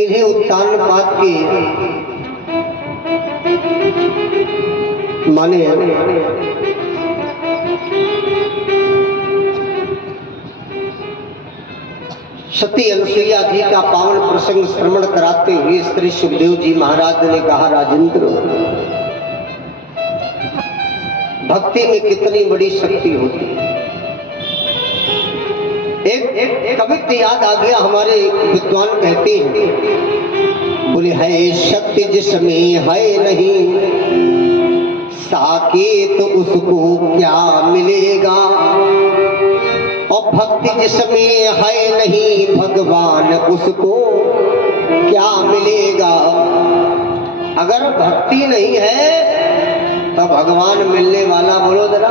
इन्हीं उत्तान पात के माने सती अनुसुईया जी का पावन प्रसंग श्रवण कराते हुए श्री सुखदेव जी महाराज ने कहा, राजेंद्र, भक्ति में कितनी बड़ी शक्ति होती है। एक कवित्व याद आ गया, हमारे विद्वान कहते हैं, बोले है शक्ति जिसमें है नहीं, साकेत उसको क्या मिलेगा। और भक्ति जिसमें है नहीं, भगवान उसको क्या मिलेगा। अगर भक्ति नहीं है तो भगवान मिलने वाला बोलो जरा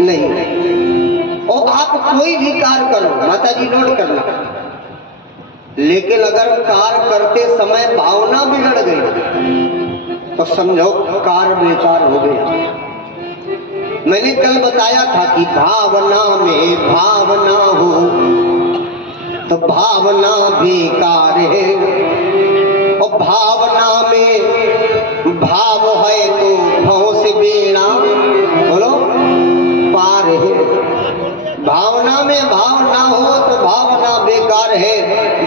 नहीं। और आप कोई भी कार्य करो, माता जी नोट करना, लेकिन अगर कार्य करते समय भावना बिगड़ गई तो समझो कार्य बेकार हो गया। मैंने कल बताया था कि भावना में भावना हो तो भावना बेकार है, और भावना में भाव है तो भाव से बेड़ा बोलो पार है। भावना में भाव ना हो तो भावना बेकार है,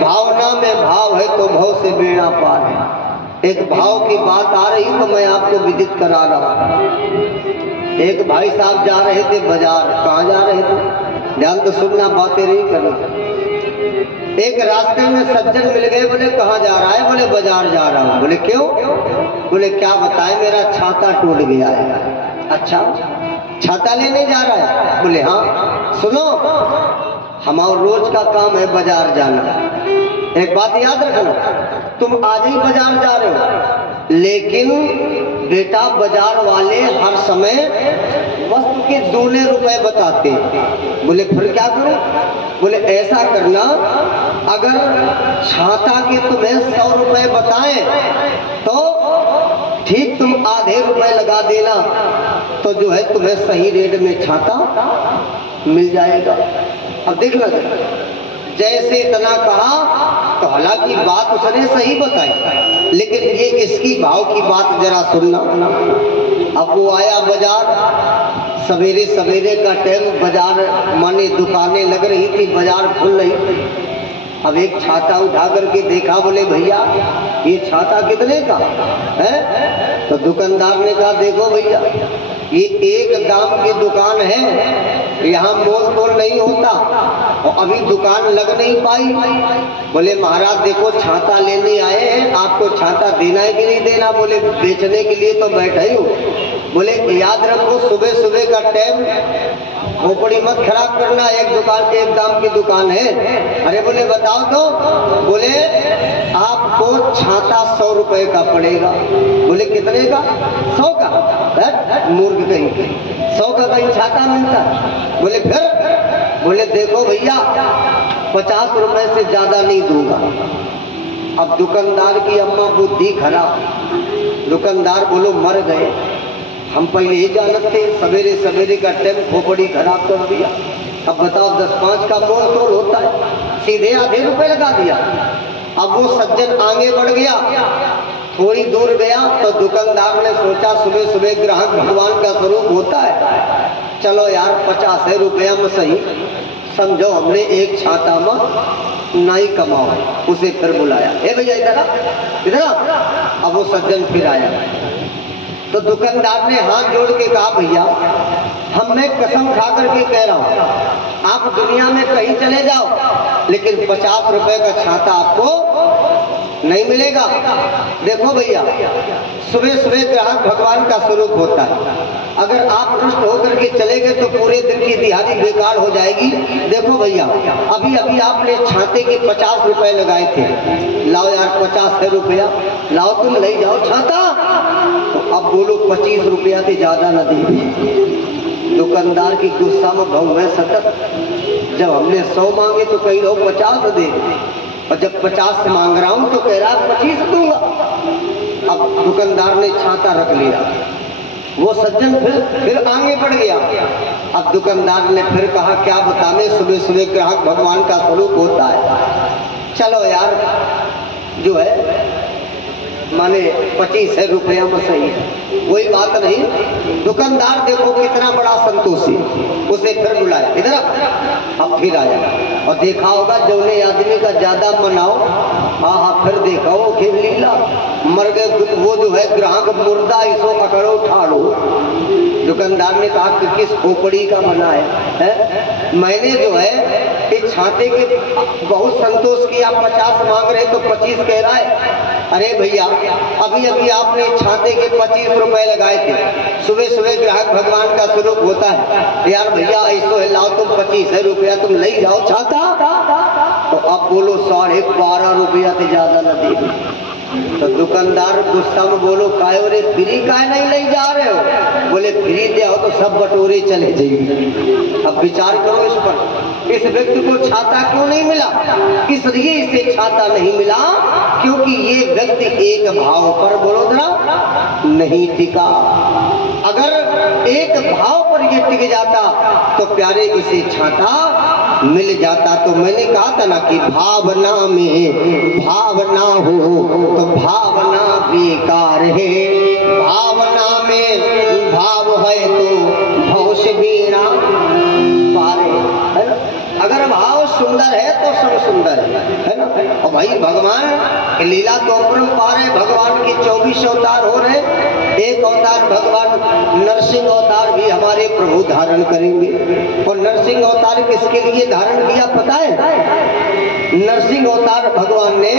भावना में भाव है तो भाव से बेड़ा पार है। एक भाव की बात आ रही तो मैं आपको विदित करा रहा। एक भाई साहब जा रहे थे बाजार। कहाँ जा रहे थे? ध्यान तो सुनना, बातें नहीं करना। एक रास्ते में सज्जन मिल गए। बोले कहाँ जा रहा है? बोले बाजार जा रहा हूँ। बोले क्यों? बोले क्या बताए, मेरा छाता टूट गया है। अच्छा, छाता लेने जा रहा है? बोले हाँ। सुनो, हमारा रोज का काम है बाजार जाना। एक बात याद रखना, तुम आज ही बाजार जा रहे हो, लेकिन बेटा बाजार वाले हर समय वस्तु के दूने रुपए बताते। बोले फिर क्या करूं? बोले ऐसा करना, अगर छाता के तुम्हें 100 रुपए बताएं तो ठीक तुम आधे रुपए लगा देना, तो जो है तुम्हें सही रेट में छाता मिल जाएगा। अब देख लो, जैसे इतना कहा तो हालांकि बात उसने सही बताई, लेकिन ये इसकी भाव की बात जरा सुनना। अब वो आया बाजार, सवेरे सवेरे का टाइम, बाजार माने दुकानें लग रही थी, बाजार खुल रही थी। अब एक छाता उठा करके देखा। बोले भैया ये छाता कितने का है? तो दुकानदार ने कहा देखो भैया, ये एक दाम की दुकान है, यहाँ मोल तोल नहीं होता, और अभी दुकान लग नहीं पाई। बोले महाराज देखो, छाता लेने आए हैं, आपको छाता देना है कि नहीं देना? बोले बेचने के लिए तो बैठा ही हूँ। बोले याद रखो, सुबह सुबह का टाइम खोपड़ी मत खराब करना, एक दुकान एक दाम की दुकान है। अरे बोले बताओ तो। बोले आपको छाता 100 रुपए का पड़ेगा। बोले कितने का? 100 का? मूर्ख कहीं, 100 का कहीं छाता मिलता? बोले फिर? बोले देखो भैया, 50 रुपए से ज्यादा नहीं दूंगा। अब दुकानदार की अम्मा बुद्धि खराब, दुकानदार बोलो मर गए, हम पहले ही जानते, सवेरे सवेरे का टाइम खोपड़ी खराब कर दिया। अब बताओ 10-5 का मोल तोल होता है, सीधे आधे रुपए लगा दिया। अब वो सज्जन आगे बढ़ गया, थोड़ी दूर गया तो दुकानदार ने सोचा सुबह सुबह ग्राहक भगवान का स्वरूप होता है, चलो यार 50 रुपया में सही, समझो हमने एक छाता में नहीं कमाओ। उसे फिर बुलाया, ए भैया इधर इधर। अब वो सज्जन फिर आया तो दुकानदार ने हाथ जोड़ के कहा भैया, हम मैं कसम खा करके कह रहा हूँ, आप दुनिया में कहीं चले जाओ, लेकिन 50 रुपए का छाता आपको नहीं मिलेगा। देखो भैया, सुबह सुबह ग्राहक भगवान का स्वरूप होता है, अगर आप रुष्ट होकर के चले गए तो पूरे दिन की दिहाड़ी बेकार हो जाएगी। देखो भैया, अभी अभी आपने छाते के 50 रुपए लगाए थे, लाओ यार 50 रुपया लाओ, तुम ले जाओ छाता। तो अब बोलो 25 रुपया से ज्यादा न दे। दुकानदार की गुस्सा में भाव में सतत, जब हमने 100 मांगे तो कहीं लोग 50 दे, और जब 50 मांग रहा हूं तो कह रहा 25 दूंगा। अब दुकानदार ने छाता रख लिया, वो सज्जन फिर आगे बढ़ गया। अब दुकानदार ने फिर कहा क्या बताने, सुबह सुबह ग्राहक भगवान का स्वरूप होता है, चलो यार जो है माने 25 रुपया में सही है, कोई बात नहीं। दुकानदार देखो कितना बड़ा संतोषी, उसे फिर बुलाया, इधर अब फिर आया और देखा होगा जौने आदमी का ज्यादा मनाओ, हाँ फिर देखा वो खेल लीला मर गए, वो जो है ग्राहक मुर्दा इसो पकड़ो उठा लो। दुकानदार ने कहा कि किस खोपड़ी का बना है? मैंने जो है इस छाते के बहुत संतोष किया, 50 मांग रहे तो 25 कह रहा है। अरे भैया अभी अभी आपने छाते के 25 रुपए लगाए थे, सुबह सुबह ग्राहक भगवान का स्वरूप होता है, यार भैया ऐसो है लाओ तुम 25 रुपया तुम ले जाओ छाता, तो अब बोलो 12.5 रुपया से ज्यादा न दे। तो दुकानदार गुस्सा में बोलो काय रे फ्री काय नहीं ले जा रहे हो? बोले फ्री दे हो तो सब बटोरे चले जाइए। अब विचार करो इस पर, इस व्यक्ति को छाता क्यों नहीं मिला? इसलिए इसे छाता नहीं मिला क्योंकि ये व्यक्ति एक भाव पर बोलो जरा नहीं टिका। अगर एक भाव पर ये टिक जाता तो प्यारे इसे छाता मिल जाता। तो मैंने कहा था ना कि भावना में भावना हो तो भावना बेकार है, भावना में भाव है तो भव से बीना पारे, है ना? अगर भाव सुंदर है तो सब सुंदर है ना? और भाई भगवान की लीला तो अपरंपार है, भगवान की 24 अवतार हो रहे, एक अवतार भगवान नरसिंह अवतार भी हमारे प्रभु धारण करेंगे। और नरसिंह अवतार किसके लिए धारण किया पता है? नरसिंह अवतार भगवान ने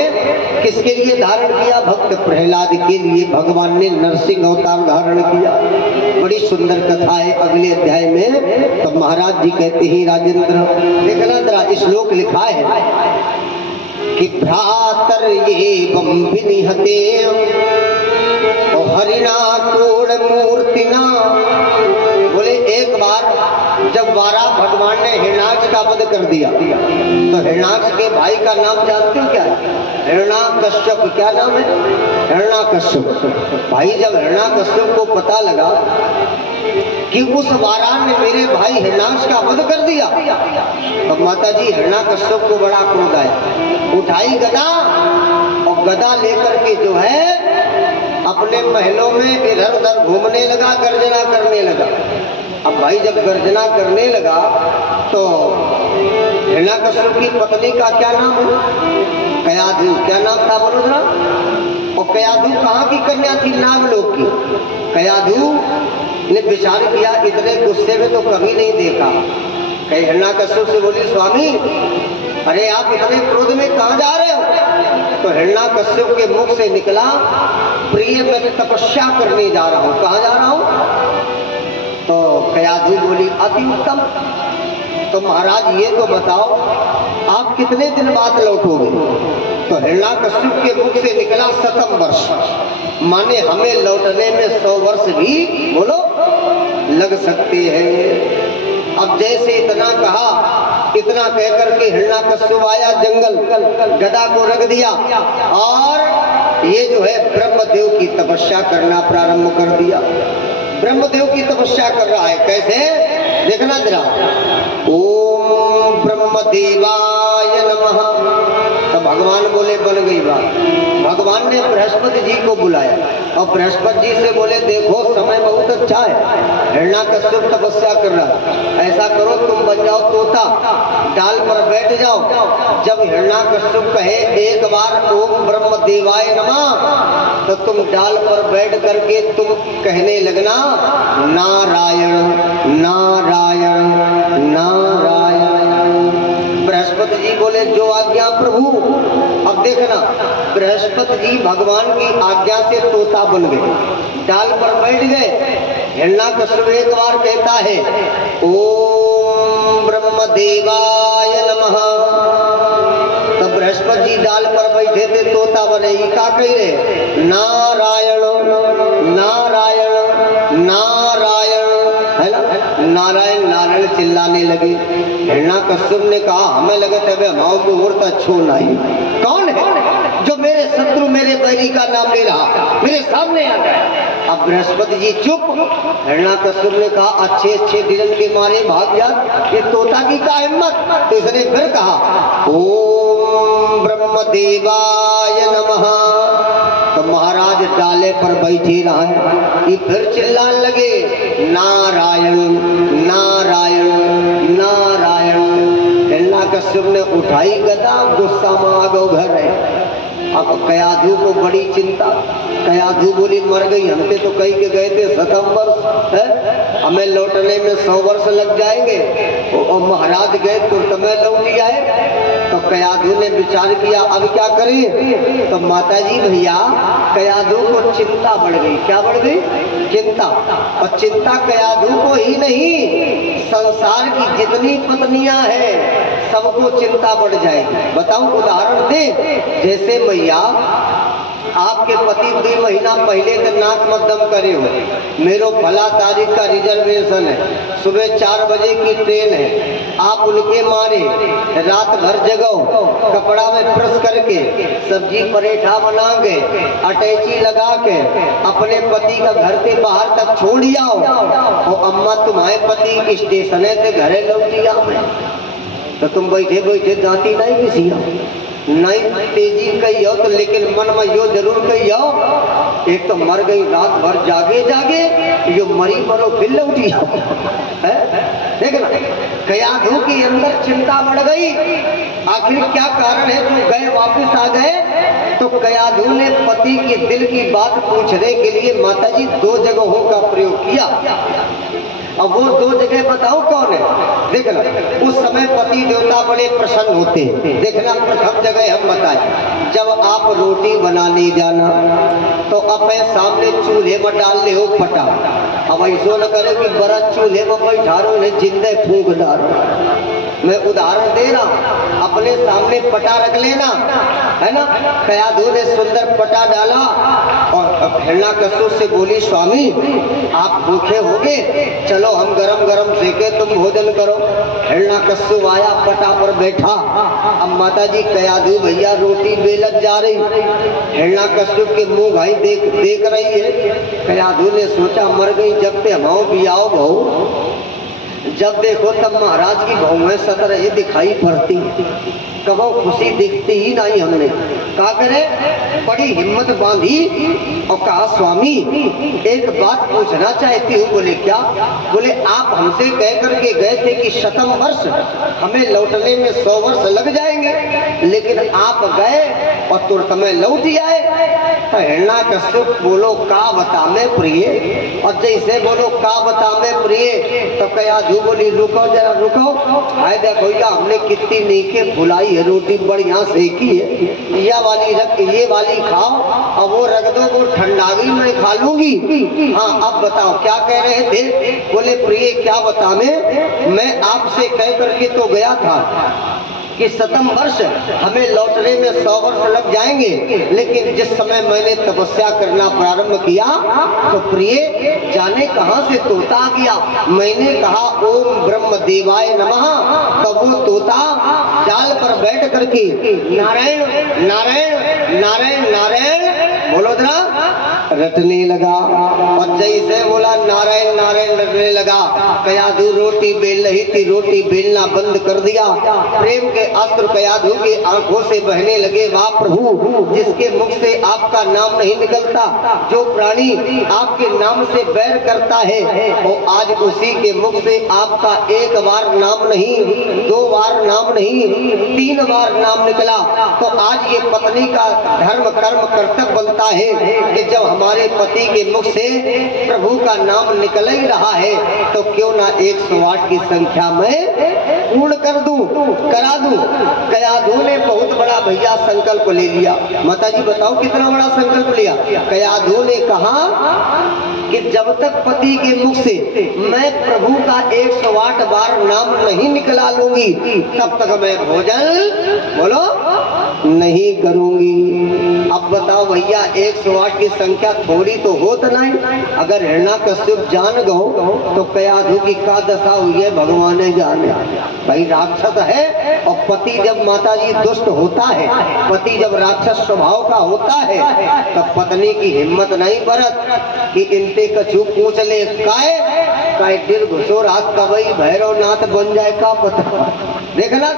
किसके लिए धारण किया? भक्त प्रहलाद के लिए भगवान ने नरसिंह अवतार धारण किया। बड़ी सुंदर कथा है अगले अध्याय में। तो महाराज जी कहते हैं राजेंद्र देखना जरा, श्लोक लिखा है कि भ्रातर ये बम विनिहते हरिणा कोण मूर्तिना। बोले एक बार जब वारा भगवान ने हिरणाक्ष का वध कर दिया तो हिरणाक्ष के भाई का नाम जानते हो क्या है? हिरण्याकश्यप। क्या नाम है? हिरण्याकश्यप। भाई जब हिरण्याकश्यप को पता लगा कि उस वारा ने मेरे भाई हिरणाक्ष का वध कर दिया तो माता जी हिरण्याकश्यप को बड़ा क्रोध आया, उठाई गदा और गदा लेकर के जो है अपने महलों में इधर उधर घूमने लगा, गर्जना करने लगा। अब भाई जब गर्जना करने लगा तो हिरण्याकश्यप की पत्नी का क्या नाम है? कयाधु। क्या नाम था बोलो जरा? और कयाधु कहाँ की कन्या थी? नागलोक की। कयाधु ने विचार किया इतने गुस्से में तो कभी नहीं देखा। कहीं हिरण्याकश्यप से बोली स्वामी अरे आप इतने क्रोध में कहाँ जा रहे हो? तो हिरण्याकश्यप के मुख से निकला प्रिय मैं तपस्या करने जा रहा हूँ। कहाँ जा रहा हूँ? तो कयाधु बोली अति उत्तम, तो महाराज ये तो बताओ आप कितने दिन बाद लौटोगे? तो हिरण्याकश्यप के मुख से निकला 100 वर्ष, माने हमें लौटने में 100 वर्ष भी बोलो लग सकते हैं। अब जैसे इतना कहा, इतना कहकर के हिरण्याकश्यप आया जंगल, गदा को रख दिया और ये जो है ब्रह्मदेव की तपस्या करना प्रारंभ कर दिया। ब्रह्मदेव की तपस्या कर रहा है, कैसे देखना जरा। ओम ब्रह्मदेवाय नमः। तो भगवान बोले बन गई बात। भगवान ने बृहस्पति जी को बुलाया और बृहस्पति जी से बोले देखो समय बहुत अच्छा है, हिरण्याकश्यप तपस्या कर रहा है, ऐसा करो तुम बन जाओ तोता, डाल पर बैठ जाओ। जब हिरण्याकश्यप कहे एक बार ओम ब्रह्मदेवाय नमः तो तुम डाल पर बैठ करके तुम कहने लगना नारायण नारायण नारायण। बृहस्पति जी बोले जो आज्ञा प्रभु। अब देखना बृहस्पति जी भगवान की आज्ञा से तोता बन गए, डाल पर बैठ गए। हिरण्याकश्यप एक बार कहता है ओम ब्रह्मदेवाय नमः, तब बृहस्पति जी डाल पर बैठे थे, तोता बने। क्या कह रहे? नारायण नारायण नारायण, है ना? नारायण नारायण चिल्लाने लगे। हिरण्याकश्यप ने कहा हमें लगे थे हमारे को और अच्छो नहीं। कौन है जो मेरे शत्रु मेरे बैरी का नाम ले रहा, मेरे सामने आ गया? अब बृहस्पति जी चुप। हिरण्याकश्यप ने कहा अच्छे अच्छे दिन के मारे भाग जा, ये तोता की क्या हिम्मत? तो इसने फिर कहा ओम ब्रह्म ब्रह्मदेवाय नमः। तो महाराज डाले पर बैठे रहे, फिर चिल्लाने लगे नारायण नारायण नारायण। हिरण्यकश्यप ने उठाई गदा, गुस्सा में आ गो घर है। अब कयाधु को बड़ी चिंता, कयाधु बोली मर गई, हमसे तो कही के गए थे 7 वर्ष है, हमें लौटने में 100 वर्ष लग जाएंगे और महाराज गए तो समय लौट जाए। तो कयाधु ने विचार किया अब क्या करें। तो माताजी भैया कयाधु को चिंता बढ़ गई। क्या बढ़ गई? चिंता। और चिंता कयाधु को ही नहीं, संसार की जितनी पत्नियां हैं सबको चिंता बढ़ जाएगी। बताऊं उदाहरण दे, जैसे मैया आपके पति 2 महीना पहले तो नाक मध्यम करे हो, मेरो भला तारीख का रिजर्वेशन है, सुबह 4 बजे की ट्रेन है, आप उनके मारे रात भर जगो, कपड़ा में प्रेस करके सब्जी परेठा बना के अटैची लगा के अपने पति का घर से बाहर तक छोड़ आओ और अम्मा तुम्हारे पति स्टेशन से घरे लौटी आओ। तो तुम बैठे बैठे दांती नहीं किसी नहीं तेजी कही हो तो, लेकिन मन में यो जरूर कही हो, एक तो मर गई रात भर जागे जागे, यो मरी मरो फिर लौटी हो। देखना कयाधु के अंदर चिंता बढ़ गई। आखिर क्या कारण है? तुम गए वापस आ गए। तो कयाधु ने पति के दिल की बात पूछने के लिए माताजी 2 जगहों का प्रयोग किया। अब वो 2 जगह बताओ कौन है? देखना उस समय पति देवता बड़े प्रसन्न होते हैं। देखना प्रथम जगह हम बताएं, जब आप रोटी बनाने जाना तो अपने सामने चूल्हे में डाल ले हो पटा। अब ऐसा न करे कि बड़ा चूल्हे में बैठा रो ने जिंदे फूंक डालो। मैं उदाहरण दे रहा हूं, अपने सामने पटा रख लेना है ना। कयाधु ने सुंदर पटा डाला और हिरण्यकश्यप से बोली स्वामी आप भूखे होगे, चलो हम गरम गरम सेके तुम भोजन करो। हिरण्यकश्यप आया, पटा पर बैठा। अब माताजी कयाधु भैया रोटी बेलत जा रही, हिरण्यकश्यप के मुंह भाई देख रही है। कयाधु ने सोचा मर गई जब ते हमाओ भी आओ बहू, जब देखो तब महाराज की बहुएं सतरही दिखाई पड़ती, कबो खुशी दिखती ही नहीं। हमने क्या करे, बड़ी हिम्मत बांधी और कहा स्वामी एक बात पूछना चाहती हूँ। बोले क्या? बोले आप हमसे कह करके गए थे कि 100 वर्ष हमें लौटने में 100 वर्ष लग जाएंगे, लेकिन आप गए और तुरंत में लौट आए। तो हिरण्यकश्यप बोलो का बता में प्रिय, और जैसे बोलो का बता में प्रिय तो कयाधु बोली रुको जरा रुको, आए देखो या हमने कितनी नीके फुलाई है, रोटी बढ़िया सेकी है, ये वाली खाओ और वो रख दो, वो ठंडागी मैं खा लूंगी। हाँ अब बताओ क्या कह रहे थे? बोले प्रिय क्या बता मैं आपसे कह करके तो गया था कि 100 वर्ष हमें लौटने में 100 वर्ष लग जाएंगे, लेकिन जिस समय मैंने तपस्या करना प्रारंभ किया तो प्रिय जाने कहां से तोता आ गया। मैंने कहा ओम ब्रह्मदेवाय नमः, तब वो तोता डाल पर बैठ करके नारायण नारायण नारायण नारायण बोलो जरा रटने लगा। और जैसे बोला नारायण नारायण रटने लगा, कयाधु रोटी बेल रही थी, रोटी बेलना बंद कर दिया। प्रेम के अस्त्र कयाधु की आंखों से बहने लगे। वाह प्रभु, जिसके मुख से आपका नाम नहीं निकलता, जो प्राणी आपके नाम से बैर करता है, और आज उसी के मुख से आपका 1 बार नाम नहीं, 2 बार नाम नहीं, 3 बार नाम निकला। तो आज ये पत्नी का धर्म कर्म कर्तव्य बनता है कि जब हमारे पति के मुख से प्रभु का नाम निकल ही रहा है तो क्यों ना 108 की संख्या में पूर्ण कर दूं, करा दूं। कयाधु ने बहुत बड़ा भैया संकल्प ले लिया। माताजी बताओ कितना बड़ा संकल्प लिया। कयाधु ने कहा कि जब तक पति के मुख से मैं प्रभु का 108 बार नाम नहीं निकला लूंगी तब तक मैं भोजन बोलो नहीं करूंगी। अब बताओ भैया 108 की संख्या थोड़ी तो हो तो नहीं। अगर हिरण्यकश्यप जान गो तो कयाधु की का दशा हुई है भगवान जाने। भाई राक्षस है, और पति जब माताजी दुष्ट होता है, पति जब राक्षस स्वभाव का होता है, तब पत्नी की हिम्मत नहीं बरत कि इनते कछु पूछ ले काय काय दिल घुसो रात का भाई भैरवनाथ बन जाए का पता। देखना।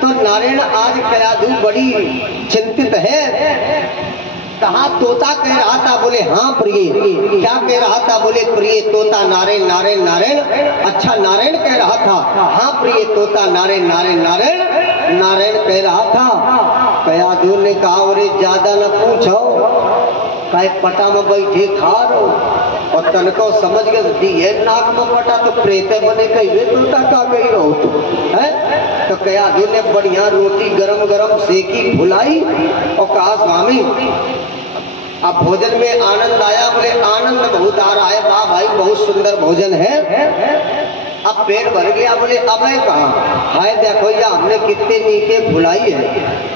तो नारायण आज कयाधु बड़ी चिंतित है। कहा तोता कह रहा था, बोले हाँ प्रिय। क्या कह रहा था, बोले प्रिय तोता नारायण नारायण नारायण। अच्छा नारायण कह रहा था, हाँ प्रिय तोता नारायण नारायण नारायण नारायण कह रहा था। कयाधु ने कहा अरे ज्यादा न पूछो, काहे पटा में बैठे खा रो और तनको समझ गए दिए नाक में पटा तो प्रेत बने कही तोता का कही रहो तू है। तो कयाधु ने बढ़िया रोटी गरम गरम सेकी भुलाई और कहा स्वामी अब भोजन में आनंद आया। बोले आनंद बहुत आ रहा है, वाह भाई बहुत सुंदर भोजन है। अब पेट भर गया। बोले अब है कहा, हाय देखो या हमने कितने नीचे भुलाई है,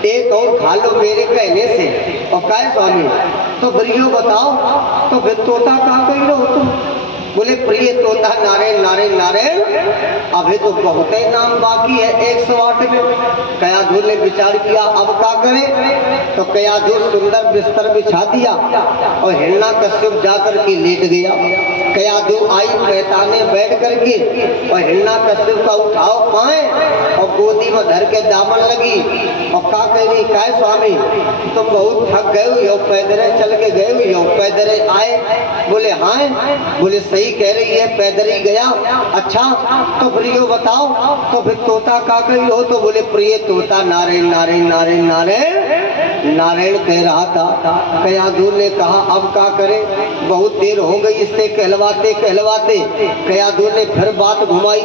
एक और खा लो मेरे कहने से। और कहे स्वामी तो बरियो बताओ, तो फिर तोता कहाँ कही रहो तुम। बोले प्रिय तोता नारायण नारायण नारायण। अभी तो बहुत ही नाम बाकी है 108 में। कयाधु ने विचार किया अब क्या करें। तो कयाधु सुंदर बिस्तर बिछा दिया और हिरण्याकश्यप जाकर के लेट गया। कयाधु आई पैताने बैठ करके और हिरण्याकश्यप का उठाओ पाए और गोदी में धर के दामन लगी और क्या कह रही, काय स्वामी तुम बहुत थक गए हो, पैदरे चल के गए हो, पैदरे आए। बोले हाँ। बोले सही कह रही है, पैदल ही गया। अच्छा तो प्रियो बताओ, तो फिर तोता का कही हो। तो बोले प्रिय तोता नारायण नारायण नारायण नारायण नारायण कह रहा था। कयाधु ने कहा अब क्या करे, बहुत देर हो गई इससे कहलवाते कहलवाते। कयाधु ने फिर बात घुमाई।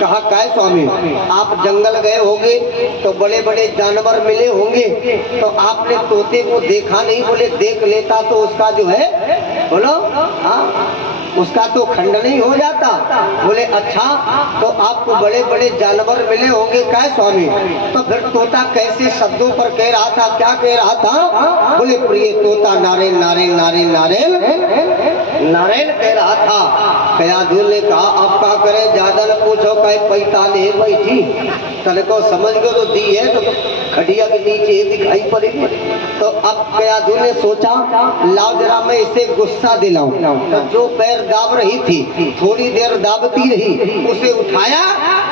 कहा काय स्वामी आप जंगल गए होंगे तो बड़े बड़े जानवर मिले होंगे, तो आपने तोते को देखा नहीं। बोले देख लेता तो उसका जो है बोलो हाँ उसका तो खंडन ही हो जाता। बोले अच्छा तो आपको बड़े बड़े जानवर मिले होंगे काय स्वामी। तो फिर तोता कैसे शब्दों पर कह रहा था, क्या कह रहा था। बोले प्रिय तोता नारायण नारायण नारायण नारायण नारायण कह रहा था। कयाधु ने कहा अब क्या करे, ज्यादा न पूछो, कहे पैताले बैठी तन को समझ गए तो दी है तो खटिया के नीचे दिखाई पड़ेगी। तो अब कयाधु ने सोचा लाओ जरा मैं इसे गुस्सा दिलाऊं। तो जो पैर दाब रही थी थोड़ी देर दाबती रही, उसे उठाया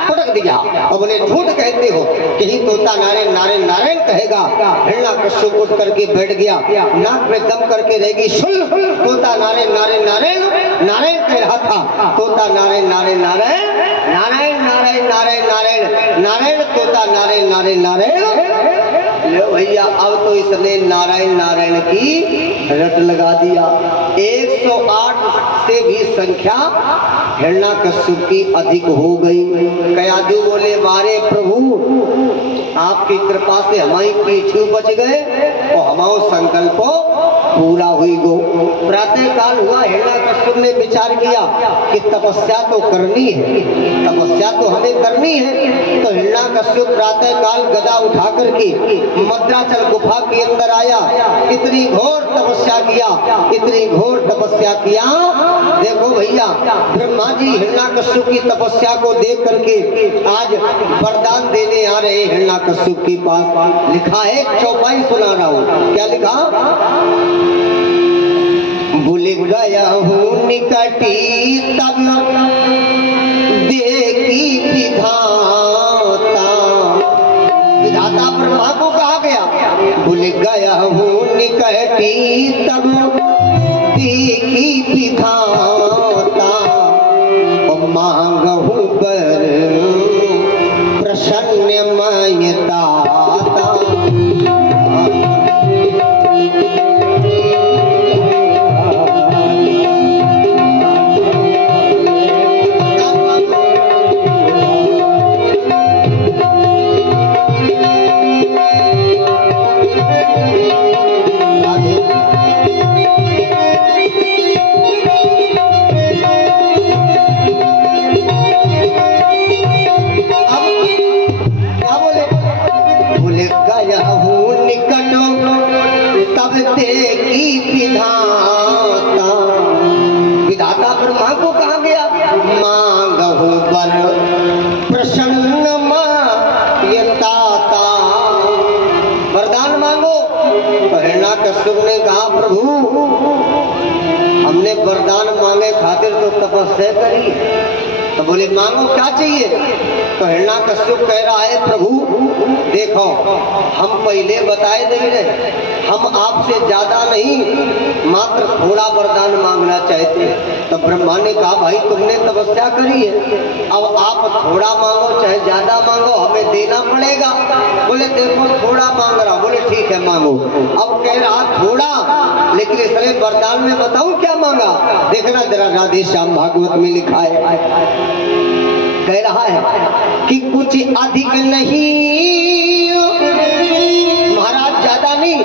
पटक दिया और बोले झूठ कहते हो, कहीं तोता नारायण नारायण नारायण कहेगा। हिरण्याकश्यप उठ करके बैठ गया, नाक में दम करके रहेगी। सुन तोता नारायण नारायण नारायण नारायण कह रहा था। तोता नारायण नारायण नारायण नारायण नारायण नारायण नारायण नारायण तोता नारायण नारायण नारायण। लो भैया अब तो इसने नारायण नारायण की रट लगा दिया। 108 से भी संख्या हिरण्याकश्यप की अधिक हो गई। कयाधु बोले वारे प्रभु आपकी कृपा से हमारी पीछू बच गए और हमारा संकल्प पूरा हुई गो। प्रातः काल हुआ, हिरण्याकश्यप ने विचार किया कि तपस्या तो करनी है, तपस्या तो हमें करनी है। तो हिरण्याकश्यप प्रातः काल गदा उठा करके मद्राचल गुफा के अंदर आया। इतनी घोर तपस्या किया, इतनी घोर तपस्या किया। देखो भैया ब्रह्मा जी हिरण्याकश्यप की तपस्या को देख करके आज वरदान देने आ रहे हिरण्याकश्यप के पास। लिखा है चौपाई सुना रहा हूँ, क्या लिखा। भूल गया हूँ निकटी तब देखी विधाता। विधाता ब्रह्मा को कहा गया भूल गया हूँ निकटी तब देखी विधाता। मांगहूँ पर प्रसन्न मयताता। विधाता ब्रह्मा को कहा गया मांगहु बर प्रसन्न मयताता। वरदान मांगो। तो हिरण्याकश्यप ने कहा प्रभु हमने वरदान मांगे खातिर तो तपस्या करी, तो बोले मांगो क्या चाहिए। तो हिरण्याकश्यप कह रहा है प्रभु देखो हम पहले बताए नहीं रहे, हम आपसे ज्यादा नहीं मात्र थोड़ा वरदान मांगना चाहते। तो ब्रह्मा ने कहा भाई तुमने तपस्या करी है, अब आप थोड़ा मांगो चाहे ज्यादा मांगो हमें देना पड़ेगा। बोले देखो थोड़ा मांग रहा। बोले ठीक है मांगो। अब कह रहा थोड़ा, लेकिन इसलिए वरदान में बताऊं क्या मांगा। देखना जरा राधे श्याम भागवत में लिखा है, कह रहा है कि कुछ अधिक नहीं महाराज, ज्यादा नहीं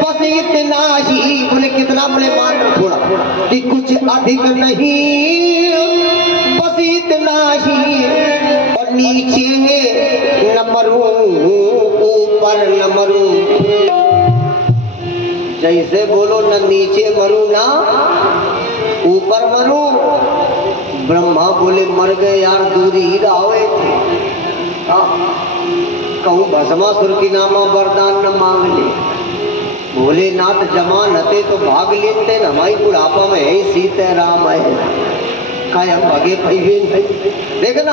बस इतना ही। बोले कितना। बोले मात्र थोड़ा। कि कुछ अधिक नहीं बस इतना ही, और नीचे न मरूं ऊपर न मरूं। जैसे बोलो न नीचे मरूं ना ऊपर मरूं। ब्रह्मा बोले मर गए यार, दूरी ही रहे थे। कहूँ भस्मासुर की नामा वरदान न मांग ले। भोलेनाथ जमान हते तो भाग लेते न, हमारी बुढ़ापा में है सीताराम है काय हम भागे पहले नहीं। देखना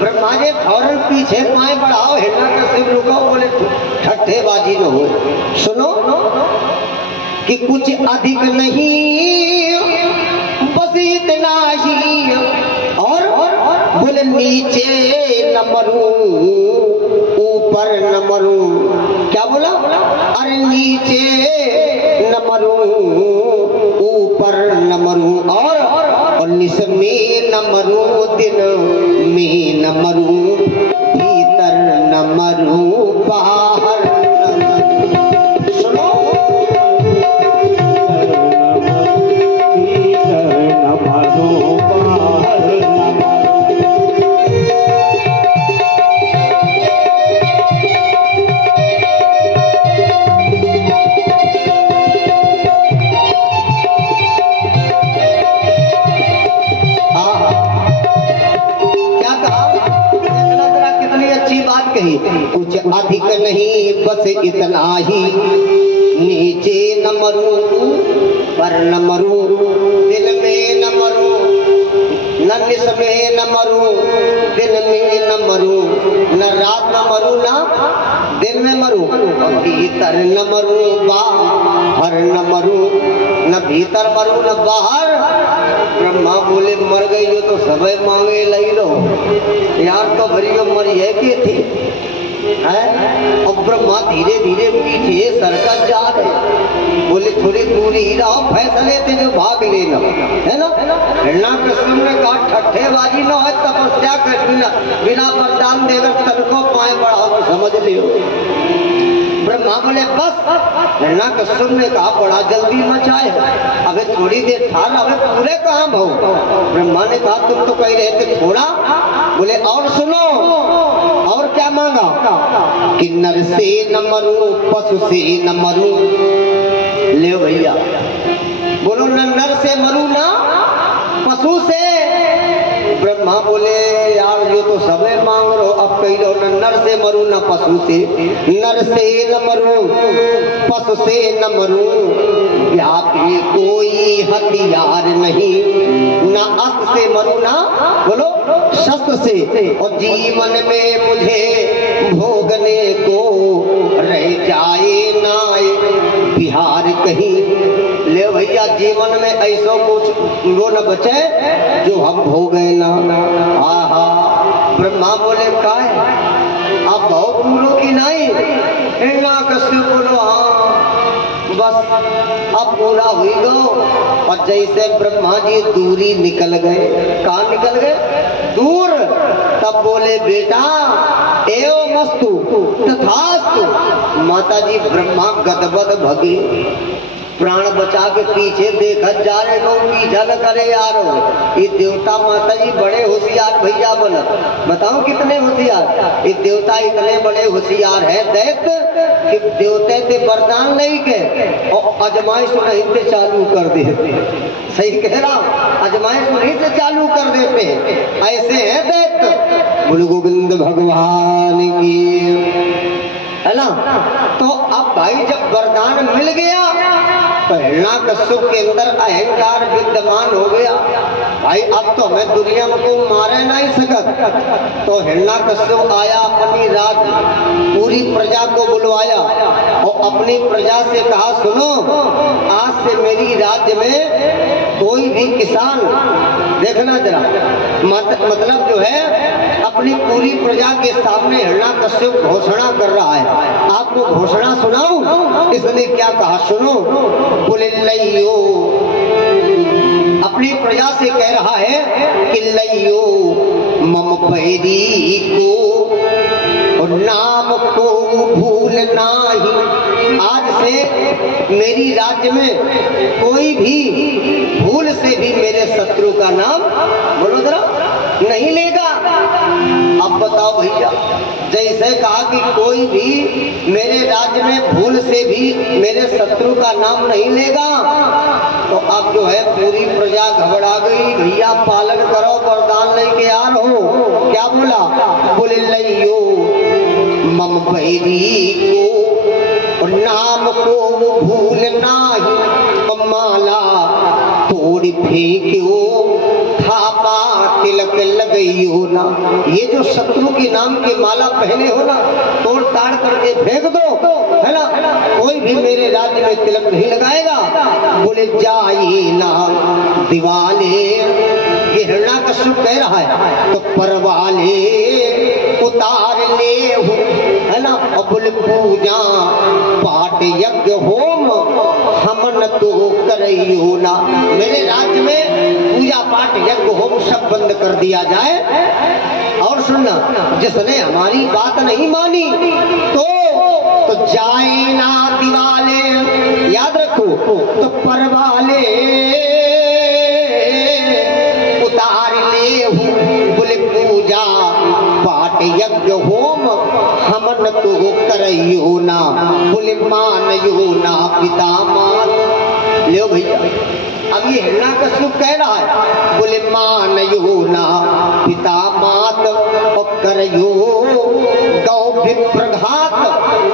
ब्रह्मा जी फौरन पीछे पाए बढ़ाओ, हिरण्याकश्यप रुको। बोले ठट्ठेबाजी न हो। सुनो कि कुछ अधिक नहीं बस इतना ही, और बोले नीचे न मरूं ऊपर न मरूं। क्या बोला। अरे नीचे न मरूं ऊपर न मरूं, और निस में न मरूं दिन में न मरूं, भीतर न मरूं बाहर न मरूं। सुनो कुछ अधिक नहीं बस इतना ही, नीचे न मरूं पर न मरूं, दिन में न मरूं न निस में न मरूं, दिन में न मरूं न रात न मरूं ना दिन में मरूं, भीतर न मरूं बाहर न मरूं, न भीतर मरूं न बाहर। ब्रह्मा बोले मर गई जो तो सबे मांगे लई लो यार, तो भरियो मरी है कि थी है। और ब्रह्मा धीरे धीरे पीछे सरकत जा रहे। बोले थोड़ी दूरी ही रहो, फैसले थे जो भाग लेना है ना। हिरण्याकश्यप ने कहा ठट्ठेबाजी न हो, तपस्या कर बिना वरदान देकर तन को पाए बढ़ाओ तो समझ लियो। ब्रह्मा बोले बस। हिरण्याकश्यप ने कहा बड़ा जल्दी मचाए, अबे थोड़ी देर ठान, अबे पूरे कहाँ भाऊ। ब्रह्मा ने कहा तुम तो कह रहे थे थोड़ा। बोले और सुनो और क्या मांगा। कि नर से न मरूं पशु से न मरूं। ले भैया बोलो न नर से मरूं ना पशु से। ब्रह्मा बोले यार जो तो सबे मांग रहो, अब कह रहो न नर से मरूं न पशु से। नर से न मरूं पशु से न मरूं, व्यापी कोई हथियार नहीं, न अस्त्र से मरूं ना बोलो शस्त्र से। और जीवन में मुझे भोगने को रह जाए ना बिहार कहीं। ले भैया जीवन में ऐसा कुछ वो न बचे जो हम भोगे ना। आहा ब्रह्मा बोले का है आप बहुत पूरो की नहीं। हिरण्याकश्यप बोलो हाँ बस अब पूरा हुई गो। और जैसे ब्रह्मा जी दूरी निकल गए, कहाँ निकल गए दूर, तब बोले बेटा एवं मस्तु तथास्तु। माता जी ब्रह्मा गदगद भगे, प्राण बचा के पीछे देखत जा रहे को पीछा न करे यार। ये देवता माता जी बड़े होशियार भैया बना, बताऊं कितने होशियार। ये देवता इतने बड़े होशियार है दैत्य कि देवते से वरदान नहीं के और अजमाइश नहीं से चालू कर देते। सही कह रहा, अजमाइश नहीं से चालू कर देते, ऐसे है दैत्य। बोलो गोविंद भगवान की है ना। तो अब भाई जब वरदान मिल गया तो हिरण्यकश्यप के अंदर अहंकार विद्यमान हो गया। भाई अब तो हमें दुनिया में को मारे नहीं सकत। तो हिरण्यकश्यप आया, अपनी राज पूरी प्रजा को बुलवाया और अपनी प्रजा से कहा, सुनो आज से मेरी राज्य में कोई भी किसान, देखना जरा, मतलब जो है अपनी पूरी प्रजा के सामने हिरण्यकश्यप घोषणा कर रहा है। आपको घोषणा सुनाऊं? इसने क्या कहा, सुनो। बोले लइयो, अपनी प्रजा से कह रहा है कि लइयो मम बैरी को और नाम को भूलना ही। आज से मेरी राज्य में कोई भी भूल से भी मेरे शत्रु का नाम, बोलो जरा, नहीं लेगा। अब बताओ भैया, जैसे कहा कि कोई भी मेरे राज्य में भूल से भी मेरे शत्रु का नाम नहीं लेगा, तो अब जो है पूरी प्रजा घबरा गई। भैया पालन करो, वरदान लेके आ रहो। क्या बोला? बोले लइयो मम बैरी को और नाम को भूलना ही, माला तोड़ फेंको थापा तिलक लगइयो ना। ये जो शत्रु के नाम की माला पहने हो ना, तोड़ ताड़ करके फेंक दो, है ना, कोई भी मेरे राज्य में तिलक नहीं लगाएगा। बोले जाई ना दिवाले, ये हिरण्यकश्यप कह रहा है, तो परवाले उतार ले, है ना। और बोले पूजा पाठ यज्ञ होम हमन तो करियो ना। मेरे राज्य में पूजा पाठ यज्ञ होम सब बंद कर दिया जाए। और सुनना, जिसने हमारी बात नहीं मानी तो जाए ना दिवाले, याद रखो, तो परवाले उतार ले। बोले पूजा पाठ यज्ञ होम हमन तो करियो ना। बोले मानियो ना पिता मात। ले भैया, अब ये हिरण्यकश्यप कह रहा है, बोले मानियो ना पिता मात और करियो गौ विप्रघात,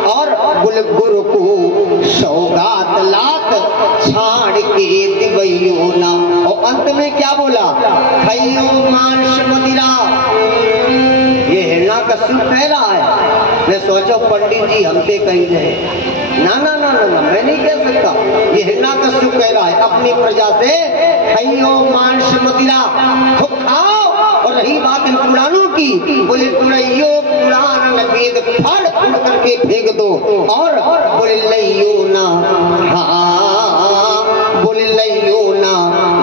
और बोले गुरु को सौगात लात छाड़ के दिवइयो ना। और अंत में क्या बोला? खइयो मांस मदिरा। ये हिरण्यकश्यप कह रहा है। मैं सोचो पंडित जी हमसे कही रहे, ना ना ना ना, मैं नहीं कह सकता। ये हिरण्यकश्यप कह रहा है अपनी प्रजा से, खइयो मांस मदिरा, तो खाओ। और रही बात इन पुराणों की, बोले तुरैयो पुराण वेद फल उड़ करके फेंक दो। और बोले लइयो ना, हाँ बोले लइयो ना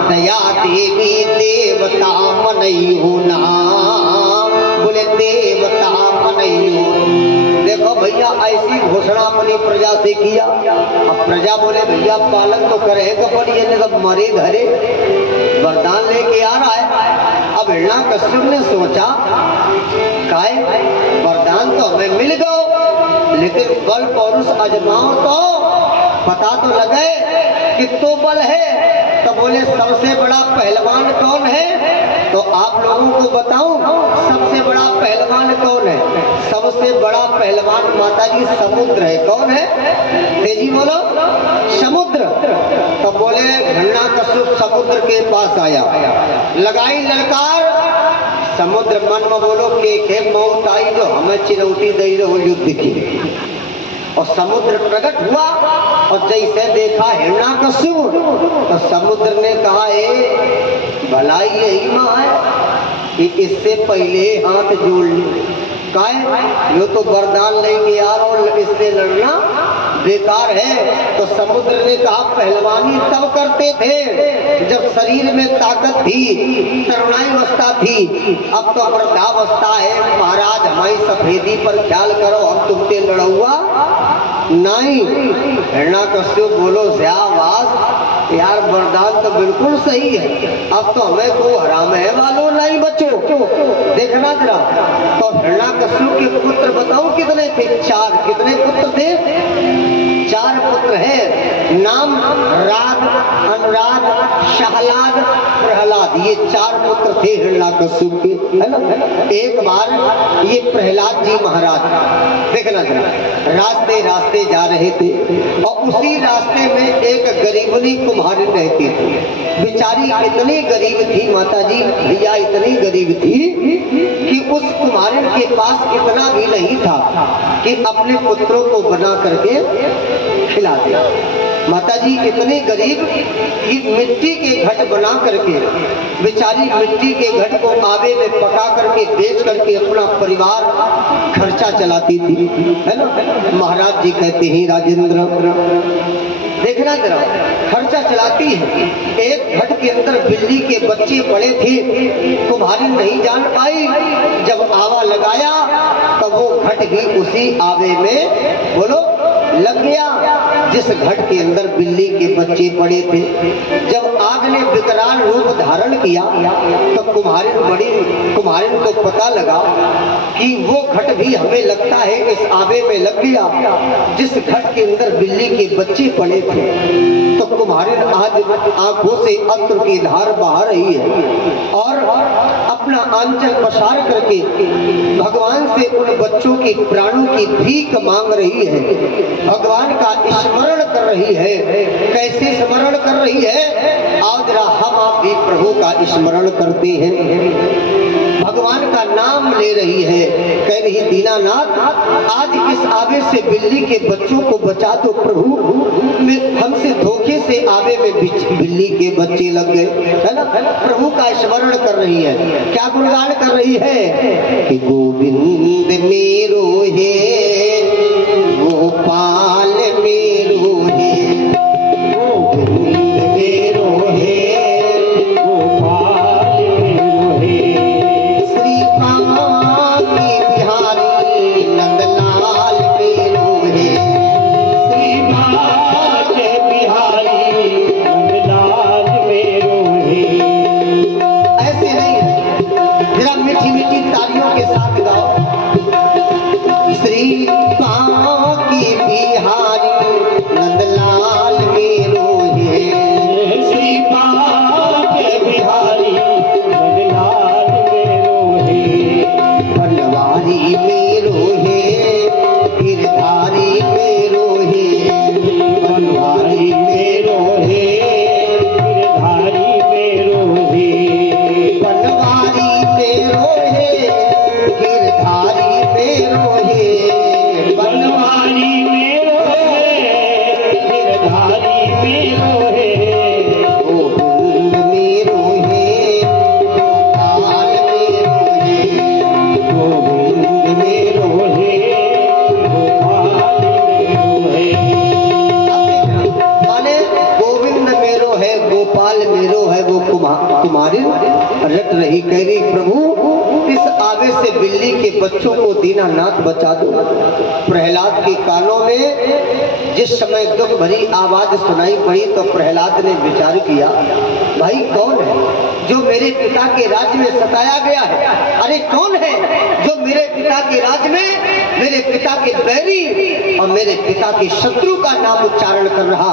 दया देवी देवता मनइयो ना। बोले देवता मनइयो। देखो भैया, ऐसी घोषणा अपनी प्रजा से किया। अब प्रजा बोले भैया पालन तो करेगा, पर ये सब मरे घरे, वरदान लेके आ रहा है। अब हिरण्यकश्यप ने सोचा, काय वरदान तो हमें मिल गया, लेकिन बल पौरुष अजमाओ तो पता तो लगे कि तो बल है। तो बोले सबसे बड़ा पहलवान कौन है? तो आप लोगों को बताऊं सबसे बड़ा पहलवान कौन है? सबसे बड़ा पहलवान माताजी समुद्र है। कौन है? तेजी बोलो। समुद्र। तो बोले हिरण्यकश्यप समुद्र के पास आया, लगाई ललकार। समुद्र मन में बोलो के मौत आई जो हमें चिरौटी दे रहो युद्ध की। और समुद्र प्रकट हुआ और जैसे देखा हिरण्यकश्यप, तो समुद्र ने कहा, भलाई यही माँ है कि इससे पहले हाथ जोड़ ली। काय यो तो वरदान लेंगे यार, और इससे लड़ना बेकार है। तो समुद्र ने कहा, पहलवानी तब करते थे जब शरीर में ताकत थी, तरुणावस्था थी, अब तो वृद्धावस्था है। महाराज हमारी सफेदी पर ख्याल करो, हम तुमसे लड़ुआ नहीं। हिरण्यकश्यप बोलो शाबाश यार, वरदान तो बिल्कुल सही है, अब तो हमें को हराम है मालूम नहीं बच्चों। देखना जरा, तो हिरण्यकश्यप के पुत्र बताओ कितने थे? 4। कितने पुत्र थे? 4 पुत्र है। नाम राग, अनुराग, शहलाद, प्रहलाद, ये 4 पुत्र थे हिरण्यकश्यप के, है ना। एक बार ये प्रहलाद जी महाराज, देखना जरा, रास्ते रास्ते जा रहे थे और उसी रास्ते में एक गरीबनी कुम्हारिन रहती थी। बेचारी इतनी गरीब थी माता जी, भैया इतनी गरीब थी कि उस कुम्हारिन के पास इतना भी नहीं था कि अपने पुत्रों को बना करके खिला दे। माता जी इतने गरीब कि मिट्टी के घट बना करके बेचारी मिट्टी के घट को आवे में पका करके बेच करके अपना परिवार खर्चा चलाती थी, है ना। महाराज जी कहते हैं राजेंद्र देखना जरा, खर्चा चलाती है। एक घट के अंदर बिल्ली के बच्चे पड़े थे, तुम्हारी नहीं जान पाई। जब आवा लगाया तब वो घट भी उसी आवे में बोलो लग गया जिस घट के अंदर बिल्ली के बच्चे पड़े थे। जब आग ने विकराल रूप धारण किया तो कुम्हारिन को पता लगा कि वो घट भी हमें लगता है इस आवे में लग गया जिस घट के अंदर बिल्ली के बच्चे पड़े थे। तो कुम्हारिन आज आंखों से अश्रु की धार बहा रही है और अपना आंचल पसार करके भगवान से उन बच्चों की प्राणों की भीख मांग रही है, भगवान का स्मरण कर रही है। कैसे स्मरण कर रही है? आज हम आप भी प्रभु का स्मरण करते हैं, भगवान का नाम ले रही है, कह रही दीनानाथ आज इस आवे से बिल्ली के बच्चों को बचा दो प्रभु, हमसे धोखे से आवे में बिल्ली के बच्चे लग गए, है ना। प्रभु का स्मरण कर रही है, क्या गुणगान कर रही है कि गोविंद मेरो है गोपाल मेरो है, गोविंद मेरो है गोपाल मेरो है, श्री कांति बिहारी नंदलाल मेरो है, श्री कांति बिहारी नंदलाल मेरो है। ऐसे नहीं, जरा मीठी मीठी तालियों के साथ गाओ। श्री कांति बिहारी नंदलाल मेरो है, श्री कांति बिहारी नंदलाल मेरो है, बनवारी मेरो है गिरधारी मेरो है, बनवारी मेरो है गिरधारी मेरो है, बनवारी मेरो है गिरधारी मेरो है, बनवारी मेरो है गिरधारी मेरो है, गोविंद मेरो है गोपाल मेरो है, गोविंद मेरो है गोपाल मेरो है। माने गोविंद मेरो है गोपाल मेरो है, वो कुमारी रट रही, कह रही प्रभु इस आवे से बिल्ली के बच्चों को दीनानाथ बचा दो। प्रहलाद के कानों में जिस समय दुख भरी आवाज सुनाई पड़ी तो प्रहलाद ने विचार किया, भाई कौन है जो मेरे पिता के राज्य में सताया गया है? अरे कौन है जो मेरे पिता के राज्य में मेरे पिता के बैरी और मेरे पिता के शत्रु का नाम उच्चारण कर रहा?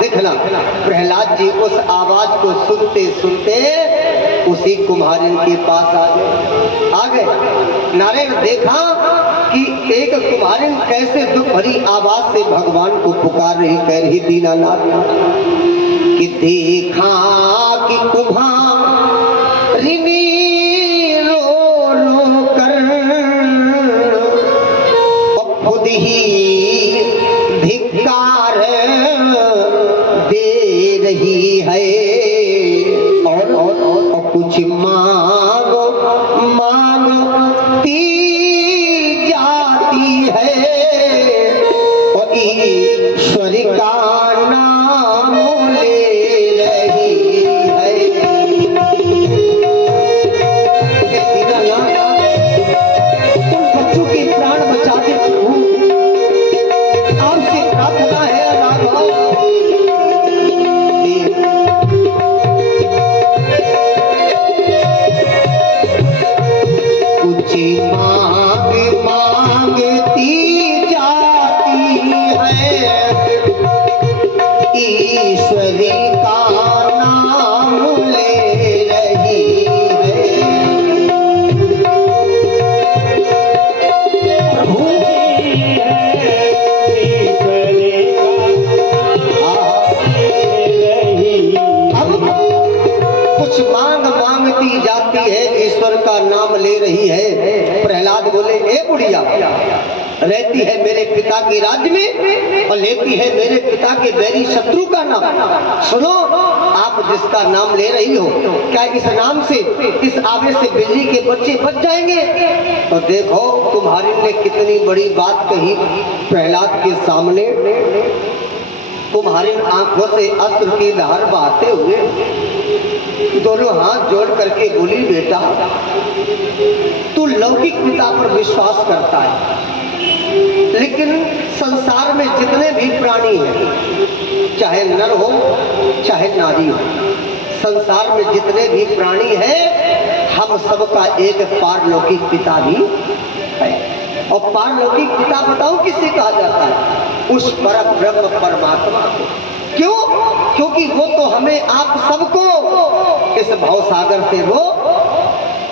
देखना, प्रहलाद जी उस आवाज को सुनते सुनते उसी कुम्हारिन के पास आ गए। नारायण देखा कि एक कुम्हारिन कैसे दुख भरी आवाज से भगवान को पुकार रही, कह रही दीनानाथ, कि देखा कि कुम्हारिनी रो रो कर खुद ही धिक्कार दे रही है और कुछ मांगो मांगती जाती है और ईश्वर का नाम ले रही है। तुम बच्चों के प्राण बचा दे प्रभु, आपसे प्रार्थना है राघव। कुछ मांग मांगती जाती है, ईश्वरी का नाम ले रही है। प्रभु ईश्वरी का बोले ए बुढ़िया, रहती है मेरे पिता के राज्य में और लेती है मेरे पिता के बैरी शत्रु का नाम। सुनो, आप जिसका नाम ले रही हो, क्या इस नाम से, इस आवे से बिल्ली के बच्चे बच जाएंगे? तो देखो तुम्हारी ने कितनी बड़ी बात कही प्रहलाद के सामने। तुम्हारी आंखों से अश्रु की धार बहाते हुए दोनों हाथ जोड़ करके बोली, बेटा तू लौकिक पिता पर विश्वास करता है, लेकिन संसार में जितने भी प्राणी हैं, चाहे नर हो चाहे नारी हो, संसार में जितने भी प्राणी हैं, हम सबका एक पारलौकिक पिता भी है। और पारलौकिक पिता बताओ किसे कहा जाता है? उस परम ब्रह्म परमात्मा को। क्यों? क्योंकि वो तो हमें आप सबको इस भवसागर से वो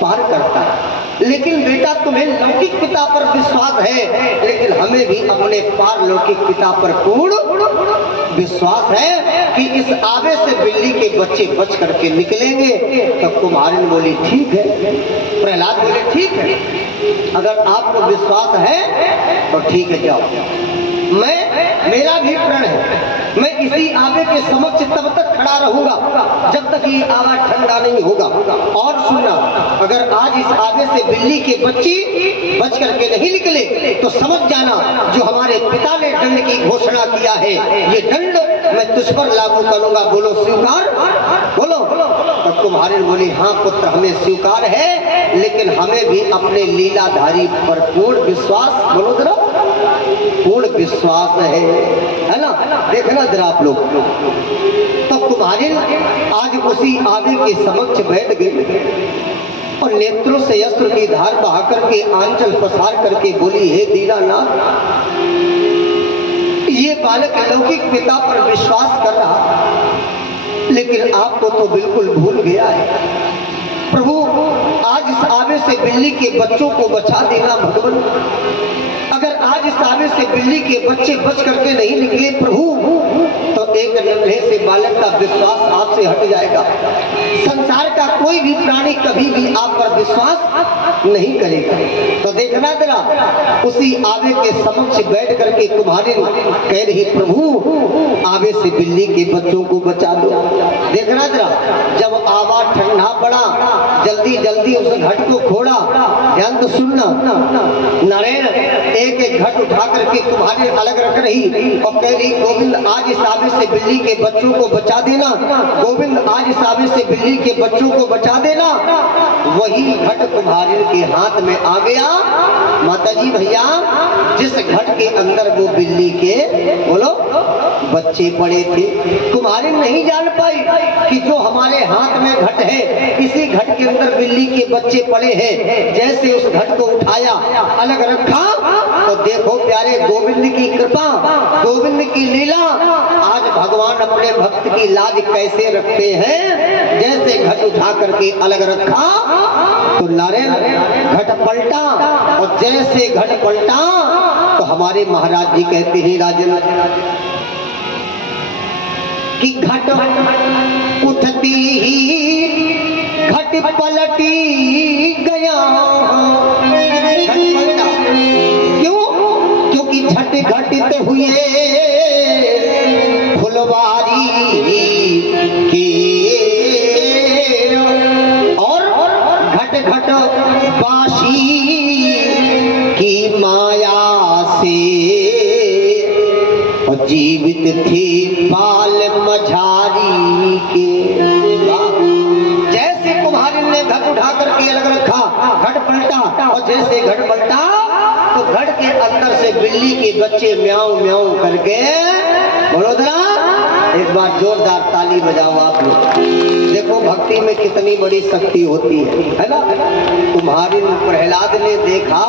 पार करता है। लेकिन बेटा तुम्हें लौकिक पिता पर विश्वास है, लेकिन हमें भी अपने पारलौकिक पिता पर पूर्ण विश्वास है कि इस आवे से बिल्ली के बच्चे बच करके निकलेंगे। तब कुमारिन बोली ठीक है। प्रहलाद बोले ठीक है, अगर आपको विश्वास है तो ठीक है, जाओ। मेरा भी प्रण है, मैं इसी आवे के समक्ष तब तक खड़ा रहूंगा जब तक ये आवा ठंडा नहीं होगा। और सुनना, अगर आज इस आवे से बिल्ली के बच्चे बच करके नहीं निकले तो समझ जाना जो हमारे पिता ने दंड की घोषणा किया है, ये दंड मैं तुझ पर लागू करूंगा। बोलो स्वीकार, बोलो। तब तुम्हारे बोली हाँ पुत्र, हमें स्वीकार है, लेकिन हमें भी अपने लीलाधारी पर पूर्ण विश्वास, बोलो जरा, पूर्ण विश्वास है ना। देखना जरा आप लोग। तब तुम्हारे आज उसी आवे के समक्ष बैठ गए और नेत्रों से अश्रु की धार बहा करके आंचल पसार करके बोली, हे दीनानाथ, ये बालक लौकिक पिता पर विश्वास कर रहा, लेकिन आपको तो बिल्कुल भूल गया है। प्रभु आज इस आवे से बिल्ली के बच्चों को बचा देना भगवान। अगर आज इस आवे से बिल्ली के बच्चे बच करके नहीं निकले प्रभु, तो एक नन्हे से बालक का विश्वास आपसे हट जाएगा। संसार का कोई भी प्राणी कभी भी आप पर विश्वास नहीं करेगा। तो देखना जरा, उसी आवे के समक्ष बैठ करके तुम्हारे कह रही, प्रभु आवे से बिल्ली के बच्चों को बचा दो। देखना जरा, जब आवा ठंडा पड़ा, जल्दी जल्दी उस घट को खोड़ा। ध्यान तो सुनना, नारायण एक एक घट उठा करके तुम्हारे अलग रख रही और कह रही, गोविंद आज इस आवे से बिल्ली के बच्चों को बचा देना, गोविंद आज इस आवे से बिल्ली के बच्चों को बचा देना। वही घट तुम्हारे के हाथ में आ गया। माताजी भैया, जिस घट के अंदर वो बिल्ली के, बोलो, बच्चे पड़े थे, तुम्हारे नहीं जान पाई कि जो हमारे हाथ में घट है, इसी घट के अंदर बिल्ली के बच्चे पड़े हैं। जैसे उस घट को उठाया, अलग रखा, तो देखो प्यारे गोविंद की कृपा, गोविंद की लीला। आज भगवान अपने भक्त की लाज कैसे रखते हैं। जैसे घट उठा करके अलग रखा तो नारायण घट पलटा, और जैसे घट पलटा तो हमारे महाराज जी कहते हैं, राजन कि घट उठती ही घट पलटी गया। घट पलटा क्यों? क्योंकि झट घटित हुए फुलवारी के, और घट घट बासी की माया से जीवित थे बाल मझारी के। जैसे कुम्हारी ने घट उठा करके अलग रखा, घट पलटा, और जैसे घट पलटा तो घट के अंदर से बिल्ली के बच्चे म्याऊं म्याऊं करके, बोलो जरा एक बार जोरदार ताली बजाओ आप लोग। देखो भक्ति में कितनी बड़ी शक्ति होती है ना। तुम्हारी प्रहलाद ने देखा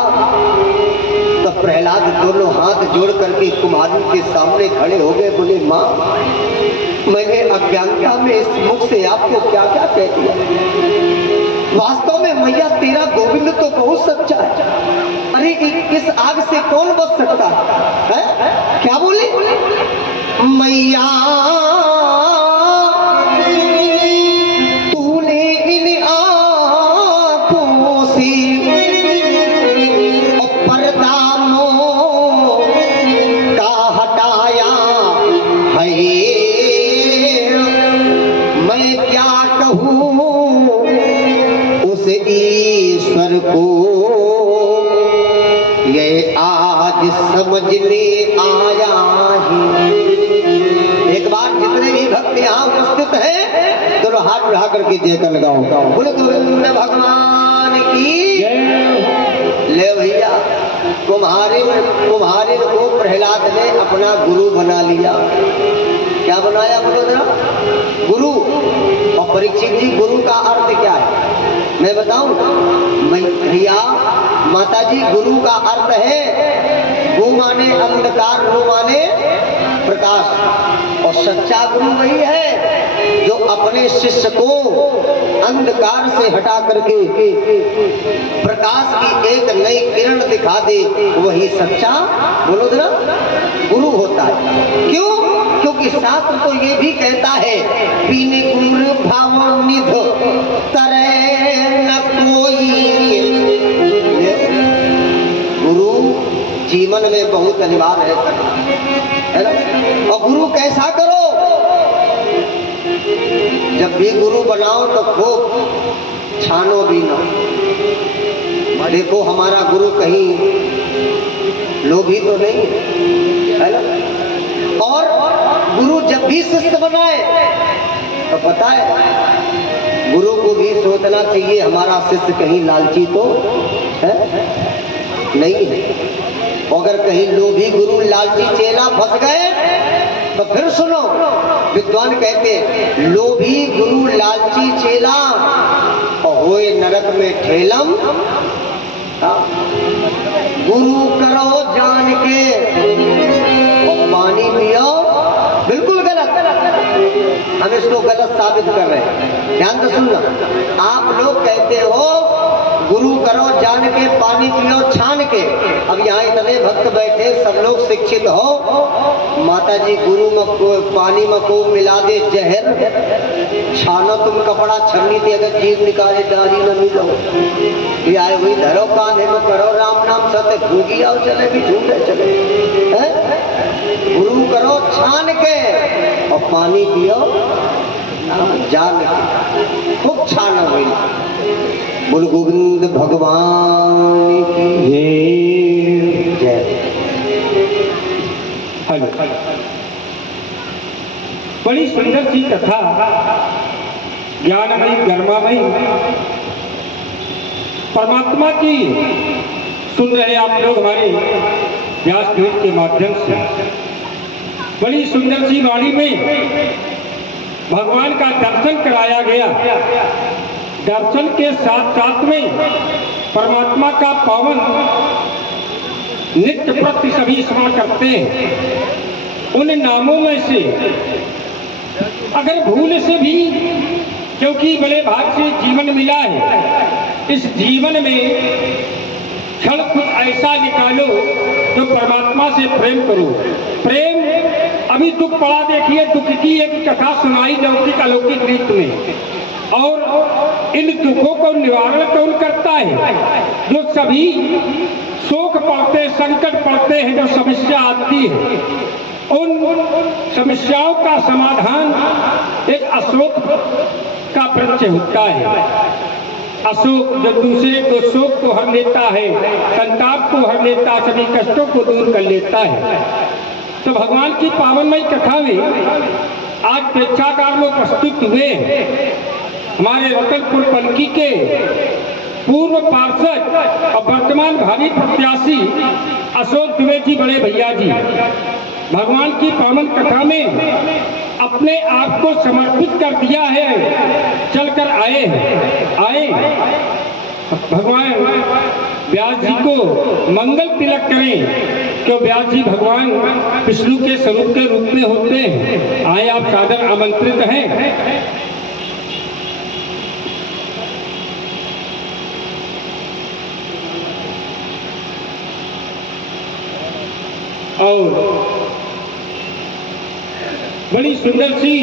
तो प्रहलाद दोनों हाथ जोड़ करके कुम्हारी के सामने खड़े हो गए। बोले, माँ, मैंने अज्ञानता में इस मुख से आपको क्या क्या कह दिया। वास्तव में मैया तेरा गोविंद तो बहुत सच्चा है। अरे इस आग से कौन बच सकता है? क्या बोले? मैया तूने इन आंखों से समझने आया ही। एक बार जितने भी भक्त यहाँ उपस्थित हैं तो हाथ उठा करके जय कर लगाओ, बोले गोविंद भगवान की। ले भैया, कुम्हारिन को प्रहलाद ने अपना गुरु बना लिया। क्या बनाया बोलो जरा? गुरु। और परीक्षित जी, गुरु का अर्थ क्या है मैं बताऊं भैया? माता जी, गुरु का अर्थ है गु माने अंधकार, रू माने प्रकाश। और सच्चा गुरु वही है जो अपने शिष्य को अंधकार से हटा करके प्रकाश की एक नई किरण दिखा दे, वही सच्चा बोलो जरा गुरु होता है। क्यों? क्योंकि शास्त्र तो ये भी कहता है पीने गुरु भाव निध तरे न कोई। गुरु जीवन में बहुत अनिवार्य है ना? और गुरु कैसा करो? जब भी गुरु बनाओ तो खूब छानो भी ना। देखो हमारा गुरु कहीं लोभी तो नहीं है ना? और गुरु जब भी शिष्य बनाए तो पता है गुरु को भी सोचना चाहिए हमारा शिष्य कहीं लालची तो है नहीं है। अगर कहीं लोभी गुरु लालची चेला फंस गए तो फिर सुनो, विद्वान कहते हैं लोभी गुरु लालची चेला और होए नरक में ठेलम। गुरु करो जान के और पानी पियो। बिल्कुल गलत, हम इसको गलत साबित कर रहे हैं। ध्यान से सुनना, आप लोग कहते हो गुरु करो जान के, पानी पियो छान के। अब यहाँ इतने भक्त बैठे, सब लोग शिक्षित हो। माता जी गुरु में पानी में को मिला दे जहर, छानो तुम कपड़ा छन्नी थी अगर जीव निकाले डारी न मिलो। ये आए हुई धरो कान्हे में करो राम नाम सत्य, भूगी आओ चले भी झूठे चले। गुरु करो छान के और पानी पियो जान के, खूब छाना हुई। बोल गोविंद भगवान की जय। हेलो, बड़ी सुंदर सी कथा, ज्ञानमयी गर्मामयी परमात्मा की सुन रहे आप लोग हमारे व्यास पीठ के माध्यम से। बड़ी सुंदर सी वाणी में भगवान का दर्शन कराया गया। दर्शन के साथ साथ में परमात्मा का पावन नित्य प्रति सभी स्मरण करते हैं। उन नामों में से अगर भूल से भी, क्योंकि बड़े भाग से जीवन मिला है, इस जीवन में क्षण कुछ ऐसा निकालो जो परमात्मा से प्रेम करो। प्रेम, अभी दुख पड़ा, देखिए दुख की एक कथा सुनाई लौकिक अलौकिक रीत में। और इन दुखों को निवारण कौन करता है? जो सभी शोक पड़ते, संकट पड़ते हैं, जो समस्या आती है, उन समस्याओं का समाधान एक अशोक का वृक्ष होता है। अशोक जो दूसरे को शोक को हर लेता है, संताप को हर लेता है, सभी कष्टों को दूर कर लेता है। तो भगवान की पावनमयी कथा में आज प्रेक्षाकार लोग प्रस्तुत हुए हैं। हमारे रतनपुर पलकी के पूर्व पार्षद और वर्तमान भावी प्रत्याशी अशोक द्विवेदी जी, बड़े भैया जी, भगवान की पावन कथा में अपने आप को समर्पित कर दिया है, चलकर आए। भगवान व्यास जी को मंगल तिलक करें, क्यों व्यास जी भगवान विष्णु के स्वरूप के रूप में होते हैं। आए, आप सादर आमंत्रित हैं। और बड़ी सुंदर सी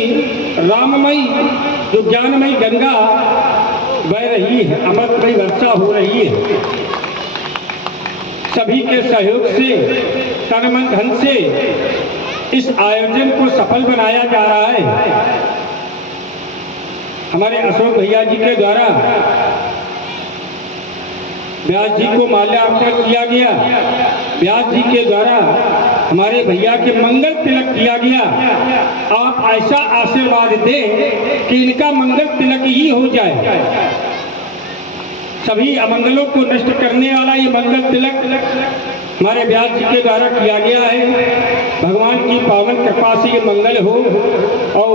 राममयी जो ज्ञानमयी गंगा बह रही है, अमृतमयी वर्षा हो रही है। सभी के सहयोग से, तन मन धन से इस आयोजन को सफल बनाया जा रहा है। हमारे अशोक भैया जी के द्वारा व्यास जी को माल्यार्पण किया गया। व्यास जी के द्वारा हमारे भैया के मंगल तिलक किया गया। आप ऐसा आशीर्वाद दें कि इनका मंगल तिलक ही हो जाए। सभी अमंगलों को नष्ट करने वाला ये मंगल तिलक हमारे व्यास जी के द्वारा किया गया है। भगवान की पावन कृपा से ये मंगल हो। और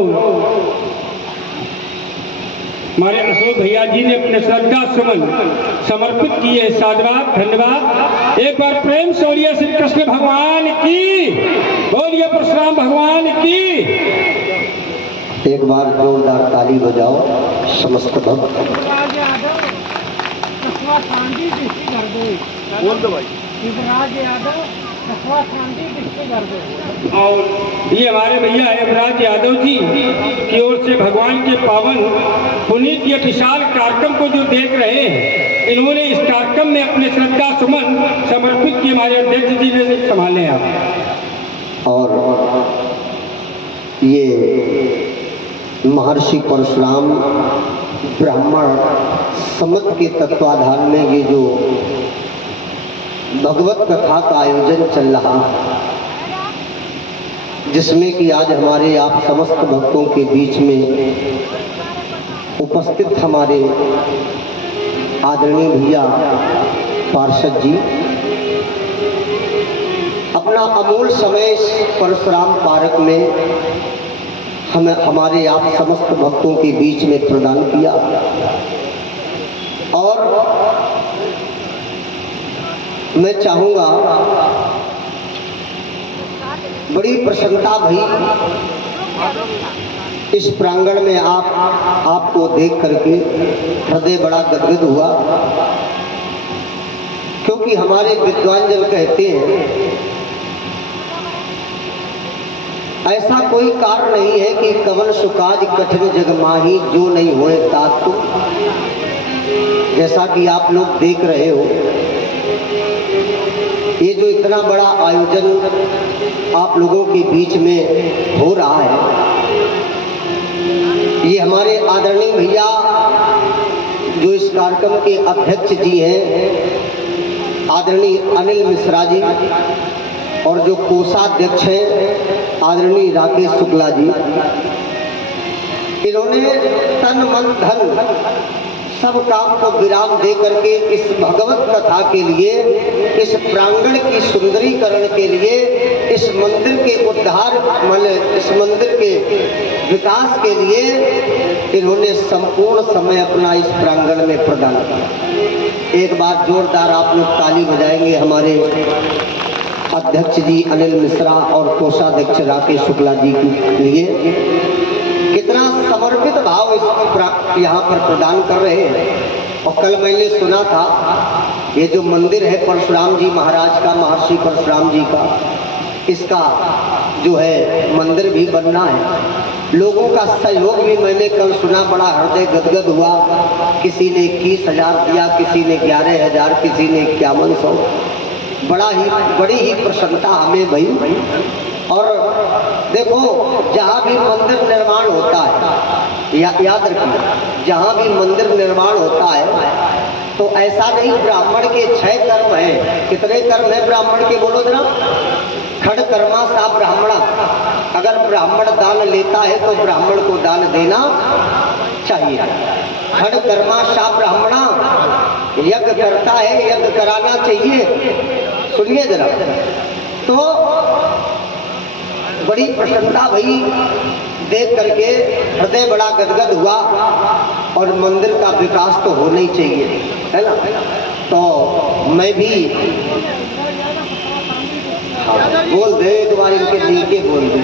हमारे अशोक भैया जी ने अपने श्रद्धा सुमन समर्पित किए। साधुवाद, धन्यवाद। एक बार प्रेम से बोलिए श्री कृष्ण भगवान की, बोलिए परशुराम भगवान की। एक बार जोरदार ताली बजाओ समस्त भक्त। बोल दो भाई। और ये हमारे भैया हेमराज यादव जी की ओर से भगवान के पावन पुनीत ये विशाल कार्यक्रम को जो देख रहे हैं, इन्होंने इस कार्यक्रम में अपने श्रद्धा सुमन समर्पित किए। हमारे अध्यक्ष जी ने संभाले आप। और ये महर्षि परशुराम ब्राह्मण सम्मत के तत्वाधान में ये जो भगवत कथा का आयोजन चल रहा है, जिसमें कि आज हमारे आप समस्त भक्तों के बीच में उपस्थित हमारे आदरणीय भैया पार्षद जी अपना अमूल समय इस परशुराम पार्क में हमारे आप समस्त भक्तों के बीच में प्रदान किया। और मैं चाहूँगा, बड़ी प्रसन्नता भई इस प्रांगण में आपको देख करके हृदय बड़ा गदगद हुआ, क्योंकि हमारे विद्वान जन कहते हैं ऐसा कोई कार्य नहीं है कि कवन सुकाज कठिन जग माही जो नहीं होए तात तुम। जैसा कि आप लोग देख रहे हो, ये जो इतना बड़ा आयोजन आप लोगों के बीच में हो रहा है, ये हमारे आदरणीय भैया जो इस कार्यक्रम के अध्यक्ष जी हैं आदरणीय अनिल मिश्रा जी, और जो कोषाध्यक्ष हैं आदरणीय राकेश शुक्ला जी, इन्होंने तन मन धन सब काम को विराम दे करके इस भगवत कथा के लिए, इस प्रांगण की सुंदरीकरण के लिए, इस मंदिर के उद्धार इस मंदिर के विकास के लिए इन्होंने संपूर्ण समय अपना इस प्रांगण में प्रदान किया। एक बार जोरदार आप लोग ताली बजाएंगे हमारे अध्यक्ष जी अनिल मिश्रा और कोषाध्यक्ष राकेश शुक्ला जी के लिए। कितना समर्पित भाव इस यहाँ पर प्रदान कर रहे हैं। और कल मैंने सुना था ये जो मंदिर है परशुराम जी महाराज का, महर्षि परशुराम जी का, इसका जो है मंदिर भी बनना है। लोगों का सहयोग भी मैंने कल सुना, बड़ा हृदय गदगद हुआ। किसी ने 21,000 दिया, किसी ने 11,000, किसी ने 5100। बड़ी ही प्रसन्नता हमें भई। और देखो, जहाँ भी मंदिर निर्माण होता है, याद रखिए, जहाँ भी मंदिर निर्माण होता है तो ऐसा नहीं ब्राह्मण के 6 कर्म हैं। कितने कर्म हैं ब्राह्मण के, बोलो जरा। खड़ कर्मा सा ब्राह्मणा। अगर ब्राह्मण दान लेता है तो ब्राह्मण को दान देना चाहिए। खड़ कर्मा सा ब्राह्मणा, यज्ञ करता है, यज्ञ कराना चाहिए। सुनिए जरा। तो बड़ी प्रसन्नता भई, देख करके हृदय बड़ा गदगद हुआ। और मंदिर का विकास तो होना ही चाहिए, है ना। तो मैं भी बोल दे, एक बार इनके दिल के बोल दे।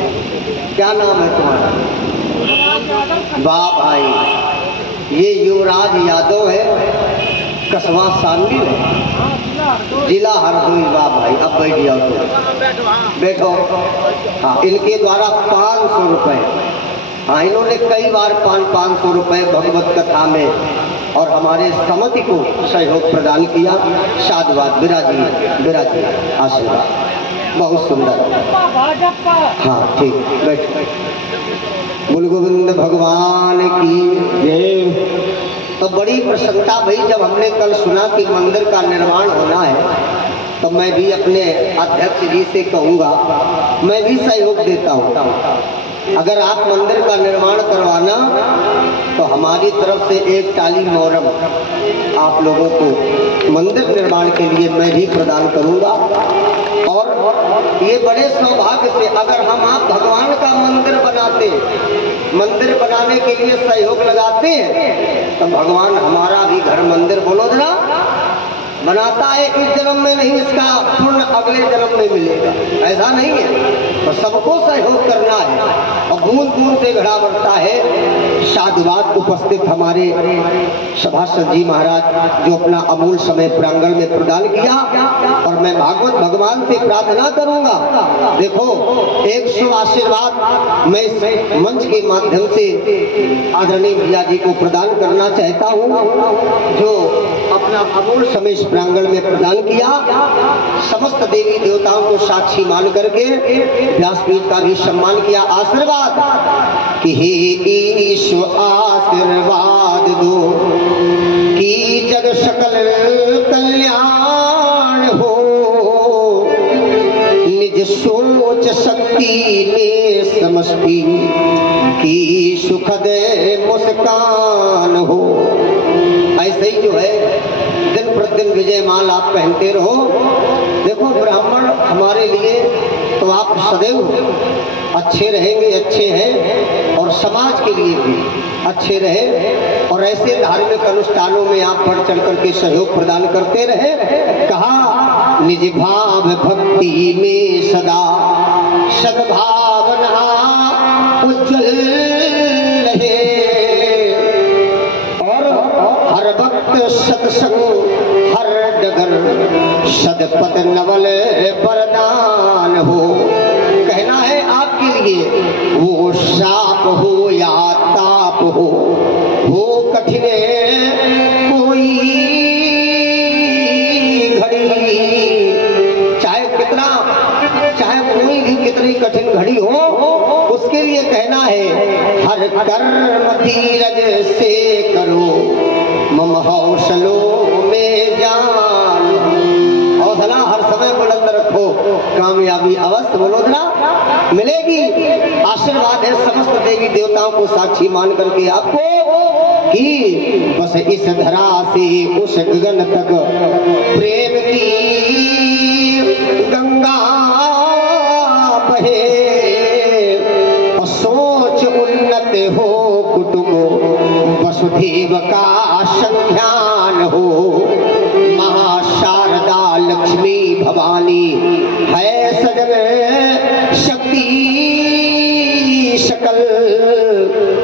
क्या नाम है तुम्हारा? वाह भाई, ये युवराज यादव है, कस्बा सांगली है, जिला हरदोई। वाह भाई, अब बैठ जाओ तो बैठो। हाँ, इनके द्वारा 500 रुपये, हाँ, इन्होंने कई बार 500 रुपये भगवत कथा में और हमारे समिति को सहयोग प्रदान किया। साधुवाद, विराजी आशीर्वाद, बहुत सुंदर। हाँ ठीक, बैठ। बोल गोविंद भगवान की जय। तो बड़ी प्रसन्नता भई जब हमने कल सुना कि मंदिर का निर्माण होना है, तो मैं भी अपने अध्यक्ष जी से कहूँगा, मैं भी सहयोग देता हूँ। अगर आप मंदिर का निर्माण करवाना तो हमारी तरफ से एक टाली मोहरम आप लोगों को मंदिर निर्माण के लिए मैं भी प्रदान करूँगा। और ये बड़े सौभाग्य से अगर हम आप भगवान का मंदिर बनाते, मंदिर बनाने के लिए सहयोग लगाते हैं तो भगवान हमारा भी घर मंदिर बोलोदरा बनाता है। इस जन्म में नहीं, इसका पुण्य अगले जन्म में मिलेगा, ऐसा नहीं है। तो सबको सहयोग करना है और बूंद बूंद से घड़ा बढ़ता है। साधुवाद उपस्थित हमारे सभासद जी महाराज जो अपना अमूल समय प्रांगण में प्रदान किया, और मैं भागवत भगवान से प्रार्थना करूंगा। देखो, एक शुभ आशीर्वाद मैं इस मंच के माध्यम से आदरणीय भैया जी को प्रदान करना चाहता हूँ, जो अपना अमूल समय इस प्रांगण में प्रदान किया। समस्त देवी देवताओं को साक्षी मान करके व्यासपीठ का भी सम्मान किया। आशीर्वाद कि हे ईश्वर आशीर्वाद दो कि जग सकल कल्याण हो, निज सोच शक्ति में समष्टि की सुखद मुस्कान हो। ऐसे ही जो है दिन प्रतिदिन विजय माल आप पहनते रहो। देखो, ब्राह्मण हमारे लिए तो आप सदैव अच्छे रहेंगे, अच्छे हैं, और समाज के लिए भी अच्छे रहे, और ऐसे धार्मिक अनुष्ठानों में आप बढ़ चढ़ करके सहयोग प्रदान करते रहे। कहा, निज भाव भक्ति में सदा सद्भावना उज्जवल रहे, और हर वक्त सत्संग हर डगर सदपद नवल वरदान हो। कहना है आपके लिए, वो साप हो या ताप हो कठिन कोई घड़ी, चाहे कोई भी कितनी कठिन घड़ी हो, उसके लिए कहना है हर कर्म धीरज से करो, मम हौसलों में जान। हौसला हर समय बुलंद रखो, कामयाबी अवश्य बोलोदरा मिलेगी। आशीर्वाद है समस्त देवी देवताओं को साक्षी मान करके आपको कि बस इस धरा से उस गगन तक प्रेम की गंगा बहे, और सोच उन्नत हो कुटुंब वसुधैव का संज्ञान हो। महाशारदा लक्ष्मी भवानी है सजन शक्ति सकल,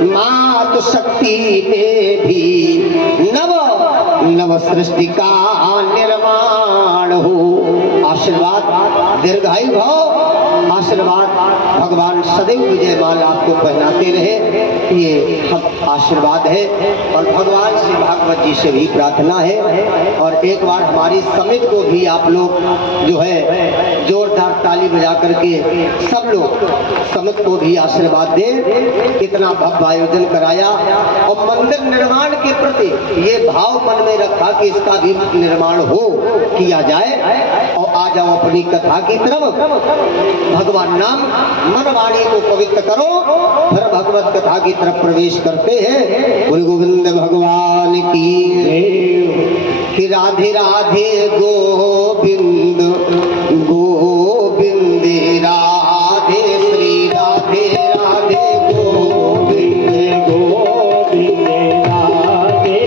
मात शक्ति में भी नव नव सृष्टि का निर्माण हो। आशीर्वाद दीर्घायु भव, आशीर्वाद भगवान सदैव विजय माला आपको पहनाते रहे, ये हम आशीर्वाद है। और भगवान श्री भागवत जी से भी प्रार्थना है, और एक बार हमारी समिति को भी आप लोग जो है जोरदार ताली बजा करके सब लोग समिति को भी आशीर्वाद दें। इतना भव्य आयोजन कराया, और मंदिर निर्माण के प्रति ये भाव मन में रखा कि इसका भी निर्माण हो, किया जाए। और आ जाओ अपनी कथा की तरफ। भगवान नाम मन वाणी को पवित्र करो, फिर भगवत कथा की तरफ प्रवेश करते हैं। गुरु गोविंद भगवान की राधे राधे गोविंद गोविंद राधे श्री राधे राधे गोविंद गोविंद राधे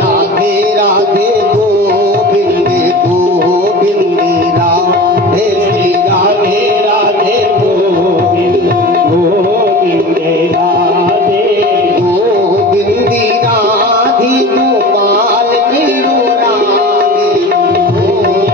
राधे राधे गोविंद गोविंद राधे श्री राधे राधे गोविंद गोविंद राधे गोविंद राधे गोपाल मीरो राधे गोविंद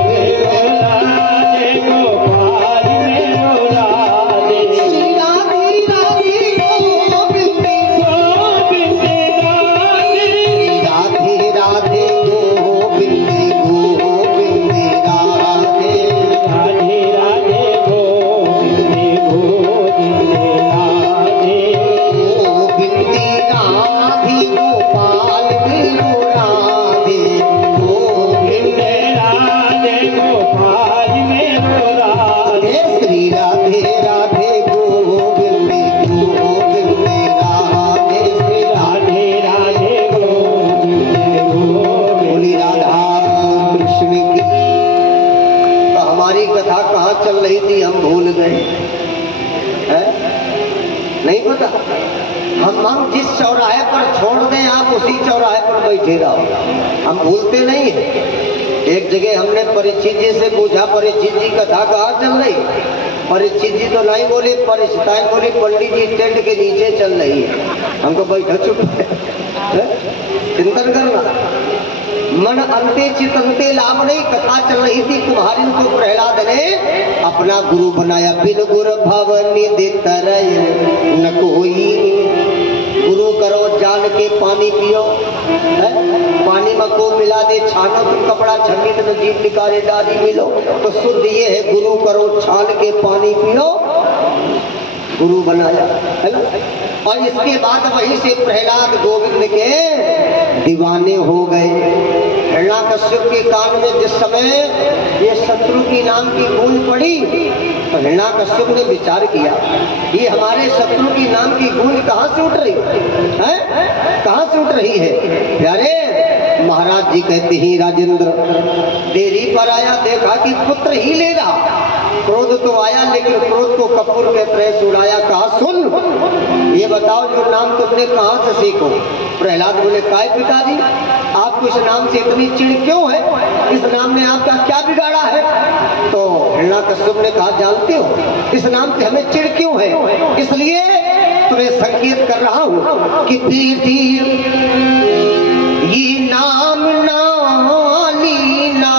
हम जिस चौराहे पर छोड़ दें आप उसी चौराहे पर बैठे रहो, हम भूलते नहीं है। एक जगह हमने परीक्षित जी से पूछा, परीक्षित जी कथा कहाँ चल रही? परीक्षित जी तो नहीं बोले, परीक्षिताएं बोली पंडित जी टेंट के नीचे चल रही है। हमको बैठा चुप चिंतन करना, मन अंते चितंते लाभ नहीं। कथा चल रही थी, तुम्हारी को प्रहलाद ने अपना गुरु बनाया। बिन गुर भवनि दे तरय न कोई, गुरु करो जान के पानी पियो, पानी में को मिला दे छानो तुम कपड़ा छन्नी तो जीप निकाले दादी मिलो। तो शुद्ध ये है, गुरु करो छान के पानी पियो, गुरु बनाया, है ना। और इसके बाद वहीं से प्रहलाद गोविंद के दीवाने हो गए। हिरण्याकश्यप के कान में जिस समय ये शत्रु की नाम की गूंज पड़ी तो हिरण्याकश्यप ने विचार किया, ये हमारे शत्रु की नाम की गूंज कहाँ से उठ रही है, कहाँ से उठ रही है? प्यारे महाराज जी कहते ही राजेंद्र देरी पर आया, देखा कि पुत्र ही ले रहा। क्रोध तो आया लेकिन क्रोध को कपूर के तरह सुड़ाया। कहा सुन, ये बताओ जो नाम तुमने कहाँ से सीखो? प्रहलाद बोले काय पिताजी, आपको इस नाम से इतनी चिढ़ क्यों है? इस नाम ने आपका क्या बिगाड़ा है? तो हिरण्याकश्यप ने कहा जानते हो इस नाम से हमें चिढ़ क्यों है? इसलिए तुम्हें संकेत कर रहा हूँ कि बेटी ये नाम ना लेना।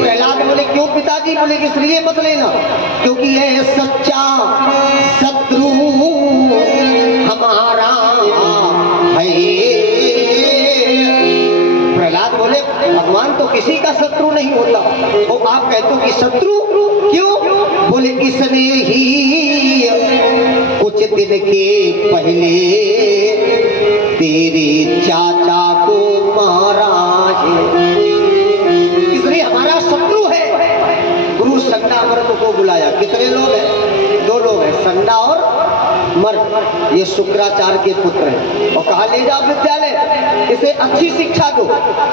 प्रहलाद बोले क्यों पिताजी? बोले इसलिए मत लेना क्योंकि यह सच्चा शत्रु हमारा है। प्रहलाद बोले भगवान तो किसी का शत्रु नहीं होता, तो आप कहते हो कि शत्रु क्यों? बोले इसने ही कुछ दिन के पहले तेरे चाचा को मारा है, इसलिए हमारा शत्रु है। गुरु संडा मर्द को बुलाया। कितने लोग हैं? 2 लोग हैं, संडा और मर्द। ये शुक्राचार्य के पुत्र हैं और कहा ले जाओ विद्यालय, इसे अच्छी शिक्षा दो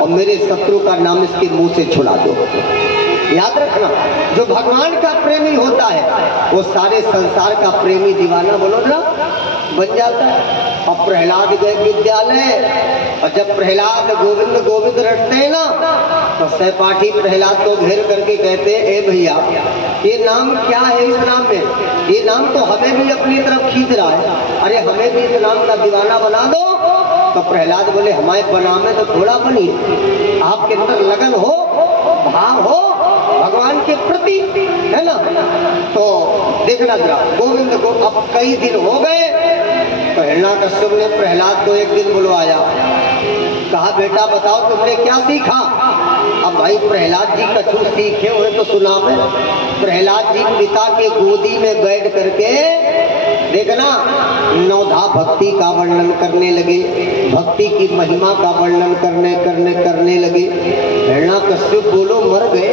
और मेरे शत्रु का नाम इसके मुंह से छुड़ा दो। याद रखना, जो भगवान का प्रेमी होता है वो सारे संसार का प्रेमी दीवाना बोलो ना बन जाता है। अब प्रहलाद गए विद्यालय और जब प्रहलाद गोविंद गोविंद रटते हैं ना तो सहपाठी प्रहलाद को घेर करके कहते हैं ए भैया ये नाम क्या है? इस नाम में ये नाम तो हमें भी अपनी तरफ खींच रहा है, अरे हमें भी इस नाम का दीवाना बना दो। तो प्रहलाद बोले हमारे बनामे तो थोड़ा बनी, आपके अंदर लगन हो, भाव हो भगवान के प्रति, है ना। तो देखना जरा गोविंद को अब कई दिन हो गए तो हिरण्याकश्यप ने प्रहलाद को एक दिन बुलवाया, कहा बेटा बताओ तुमने क्या सीखा? अब भाई प्रहलाद जी कछु सीखे हुए तो सुना मैं। प्रहलाद जी पिता के गोदी में बैठ करके देखना नवधा भक्ति का वर्णन करने लगे, भक्ति की महिमा का वर्णन करने लगे। हिरण्याकश्यप बोलो मर गए,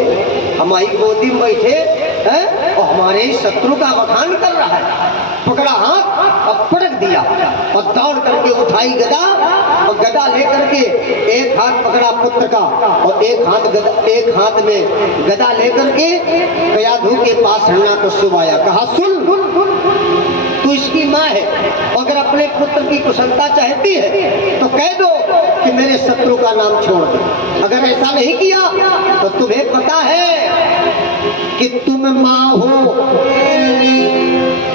हमारी गोदी में बैठे हैं और हमारे शत्रु का बखान कर रहा है। पकड़ा हाथ और पटक दिया और दौड़ करके उठाई गदा और गदा लेकर के एक हाथ पकड़ा पुत्र का और एक हाथ में गदा लेकर के कयाधु के पास हिरण्याकश्यप आया। कहा सुन तू इसकी माँ है, अगर अपने पुत्र की कुशलता चाहती है तो कह दो कि मेरे शत्रु का नाम छोड़ दो। अगर ऐसा नहीं किया तो तुम्हें पता है कि तुम माँ हो,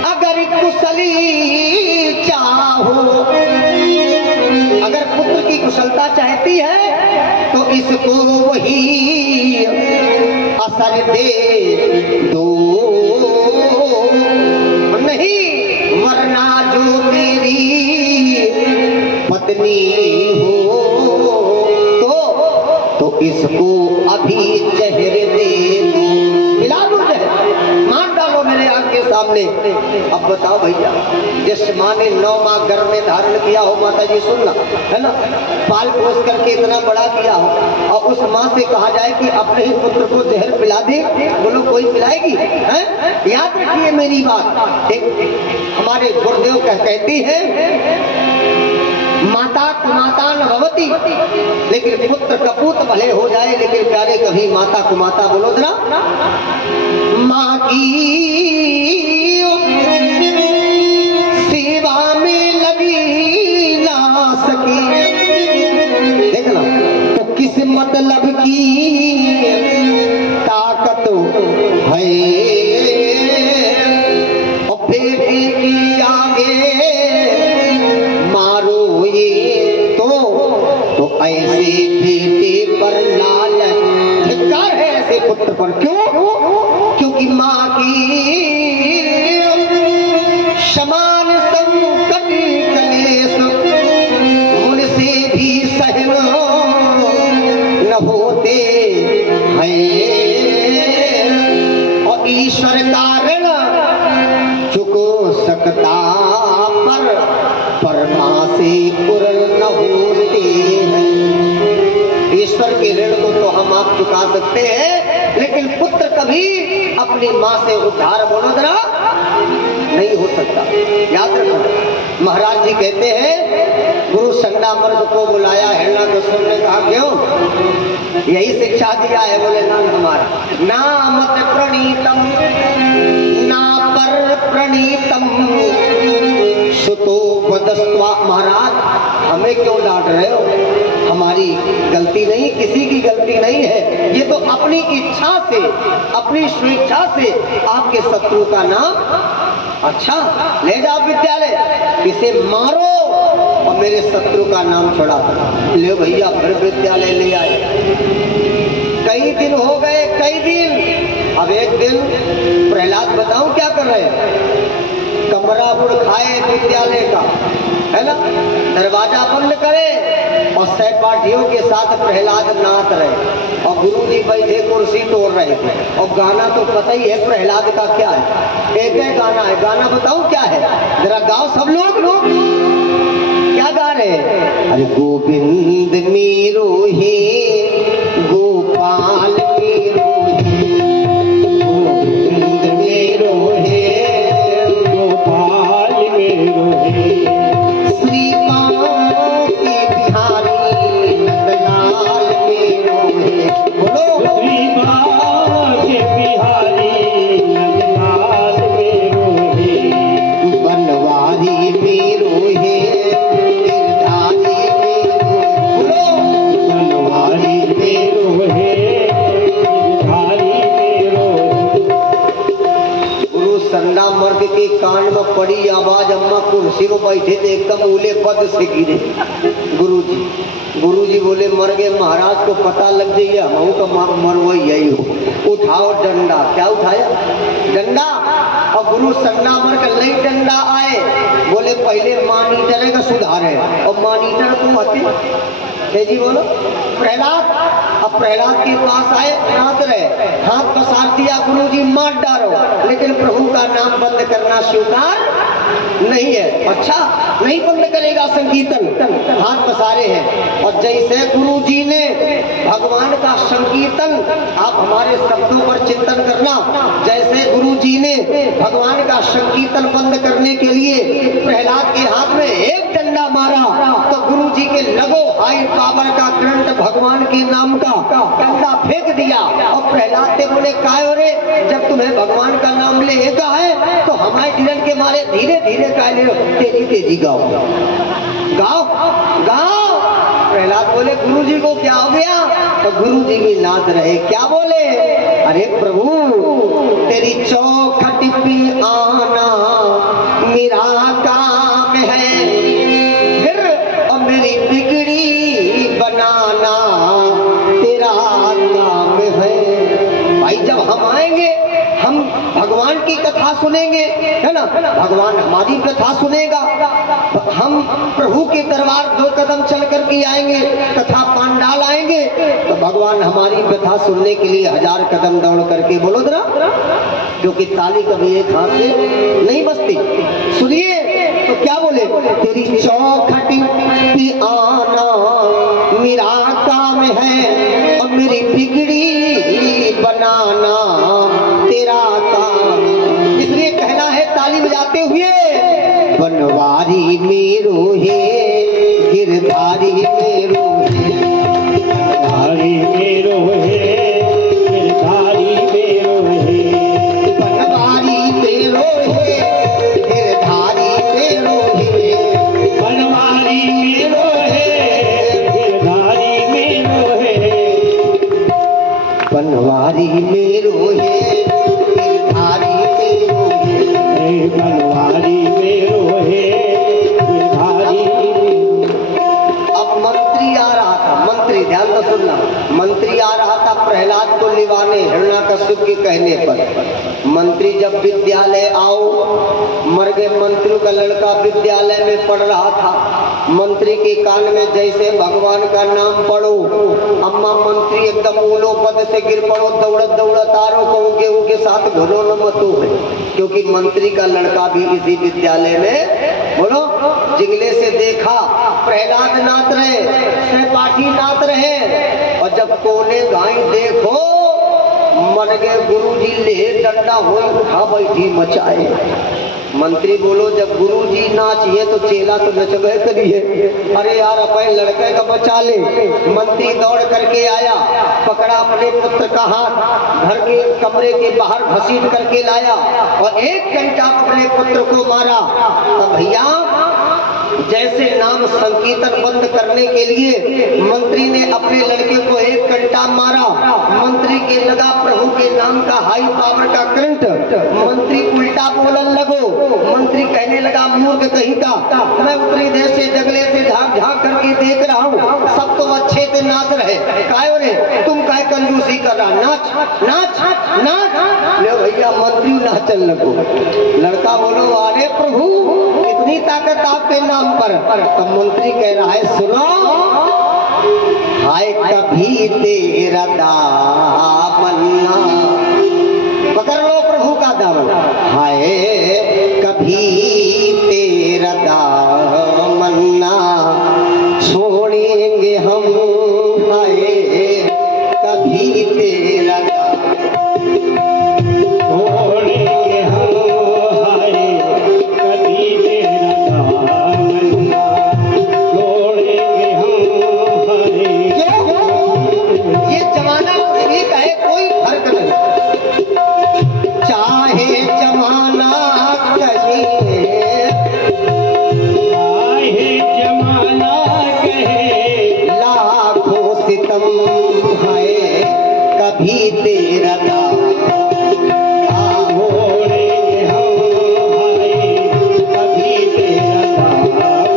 अगर कुशली चाहो, अगर पुत्र की कुशलता चाहती है तो इसको वही असर दे दो, नहीं वरना जो मेरी पत्नी हो तो इसको अभी जहर दे दो, मिला दो जहर, मार डालो मेरे आंख के सामने। अब बताओ भैया जिस माँ ने 9 माह गर्भ में धारण किया हो, माता जी सुनना, है ना, पाल पोस करके इतना बड़ा किया हो और उस माँ से कहा जाए कि अपने ही पुत्र को जहर पिला दे, बोलो कोई पिलाएगी? हैं? याद रखिए मेरी बात। हमारे गुरुदेव कहती है माता कुमाता न भवती, लेकिन पुत्र कपूत भले हो जाए लेकिन प्यारे कभी माता कुमाता बोलो जरा। माँ की सेवा समान संकट कलेश मुझसे भी सहन न होते हैं और ईश्वर कारण चुको सकता पर परमा से पूर्ण न होते हैं। ईश्वर के ऋण को तो हम आप चुका सकते हैं, लेकिन पुत्र कभी अपनी मां से उद्धार वडोदरा नहीं हो सकता। याद रखो, महाराज जी कहते हैं गुरु संडा मर्द को बुलाया, हिरण्यकश्यप ने कहा क्यों? यही शिक्षा दिया है। बोले ना हमारा नामत प्रणीतम ना पर प्रणीतम सुतो बदस्वा। महाराज हमें क्यों डांट रहे हो? हमारी गलती नहीं, किसी की गलती नहीं है। ये तो अपनी इच्छा से, अपनी स्वेच्छा से आपके शत्रु का नाम अच्छा ले जाओ विद्यालय, इसे मारो और मेरे शत्रु का नाम छोड़ा। ले भैया फिर विद्यालय ले आए। कई दिन हो गए, कई दिन। अब एक दिन प्रहलाद बताऊं क्या कर रहे हैं? कमरा बुड़ खाए विद्यालय का, है ना, दरवाजा बंद करे और सहपाठियों के साथ प्रहलाद नाच रहे और गुरुजी बैठे कुर्सी तोड़ रहे थे। और गाना तो पता ही है प्रहलाद का क्या है, एक ही गाना है। गाना बताऊं क्या है? जरा गाओ सब लोग क्या गा रहे हैं? अरे गोविंद मेरो हे गोपाल मेरो हे, गोविंद मेरो हे गोपाल मेरो हे, श्री के बिहारी नंदलाल मेरो हे। बोलो श्री के बिहारी नंदलाल मेरो हे, बनवारी मेरो हे गिरधारी मेरो। बोलो बनवारी मेरो हे गिरधारी मेरो। गुरु संडा मर्द के कान में पड़ी आवाज, अम्मा कुर्सी में बैठे थे एकदम उले पद से गिरे। गुरुजी बोले मर गए महाराज को पता लग जाइए, हम तो मरवो यही हो। उठाओ डंडा। क्या उठाया? डंडा। और गुरु संडा मर कर लई डंडा आए। बोले पहले मॉनिटर का सुधार है और मॉनिटर को आते जी बोलो प्रहलाद। अब प्रहलाद के पास आए, नाथ रहे, हाथ पसार दिया, गुरुजी मार डालो, लेकिन प्रभु का नाम बंद करना स्वीकार नहीं है। अच्छा नहीं बंद करेगा संकीर्तन, हाथ पसारे हैं। और जैसे गुरुजी ने भगवान का संकीर्तन, आप हमारे शब्दों पर चिंतन करना, जैसे गुरुजी ने भगवान का संकीर्तन बंद करने के लिए प्रहलाद के हाथ में एक डंडा मारा, तो गुरुजी के लगो हाई पावर का करंट भगवान के नाम का डंडा फेंक दिया। और प्रहलाद ने बोले काय रे, जब तुम्हें भगवान का नाम लेगा है तो हमारे डर के मारे धीरे धीरे काय ले, तेजी तेजी गाओ गाओ गाओ। प्रहलाद बोले गुरुजी को क्या हो गया? तो गुरुजी भी नाच रहे। क्या बोले? अरे प्रभु तेरी चौखट पे आना मेरा काम है, फिर और मेरी बिगड़ी बनाना तेरा काम है। भाई जब हम आएंगे, हम भगवान की कथा सुनेंगे, है ना, भगवान हमारी कथा सुनेगा, हम प्रभु के दरबार 2 कदम चल करके आएंगे, कथा पांडाल आएंगे, तो भगवान हमारी कथा सुनने के लिए 1000 कदम दौड़ करके बोलो जरा, क्योंकि ताली कभी एक हाथ से नहीं बजती। सुनिए तो क्या बोले? तेरी चौखट पे आना मेरा काम है और मेरी बिगड़ी बनाना तेरा काम। इसलिए कहना है ताली बजाते हुए, बनवारी मेरो हे गिरधारी मेरो हे, बनवारी मेरो हे गिरधारी मेरो हे, बनवारी मेरो हे गिरधारी मेरो हे, बनवारी मेरो हे गिरधारी मेरो हे, बनवारी मेरो हे गिरधारी मेरो हे, बनवारी मेरो हे गिरधारी मेरो। अब मंत्री आ रहा था, मंत्री ध्यान से सुनना, मंत्री आ रहा था प्रहलाद को लिवाने हिरण्याकश्यप के कहने पर। मंत्री जब विद्यालय आओ, मर गए के मंत्री का लड़का विद्यालय में पढ़ रहा था। मंत्री के कान में जैसे भगवान का नाम पढ़ो, अम्मा मंत्री एकदम उलो पद से गिर पड़ो, दौड़त दौड़त आरो कहूँ उनके साथ घरो न मतो है, क्योंकि मंत्री का लड़का भी इसी विद्यालय में बोलो जिगले से देखा प्रहलाद नाथ रहे, सहपाठी नाथ रहे, और जब कोने गाय देखो मर गए गुरुजी ले डंडा हो उठा बैठी मचाए। मंत्री बोलो जब गुरुजी नाचिए तो चेला तो नचबे करिए, अरे यार अपने लड़के का बचा ले। मंत्री दौड़ करके आया, पकड़ा अपने पुत्र का हाथ, घर के कमरे के बाहर घसीट करके लाया और 1 घंटा अपने पुत्र को मारा। अब भैया जैसे नाम संकीर्तन बंद करने के लिए मंत्री ने अपने लड़के को 1 घंटा मारा, मंत्री के लगा प्रभु के नाम का हाई पावर का करंट, मंत्री उल्टा बोलने लगो। मंत्री कहने लगा मूर्ख कहीं का, मैं उतनी देर से जगले से झांक झांक करके देख रहा हूँ, सब तो अच्छे से नाच रहे, काय रे तुम काय कंजूसी कर रहा, नाच नाच नाच। ले भैया मंत्री नाचन लगो। लड़का बोलो अरे प्रभु इतनी ताकत आपके नाम पर। तब मंत्री कह रहा है सुनो, हाय कभी तेरा दामन्ना, पकड़ लो प्रभु का दामन, हाय कभी तेरा दामन्ना छोड़ेंगे हम, हाय कभी तेरा छोड़ेंगे हम, हाय कभी तेरा दामन्ना छोड़ेंगे हम, हाय। ये जमाना भी कहे कोई फर्क नहीं, चाहे जमाना कहे, चाहे जमाना कहे लाखों सितम, है कभी तेरा नाम छोड़ेंगे हम, है कभी तेरा नाम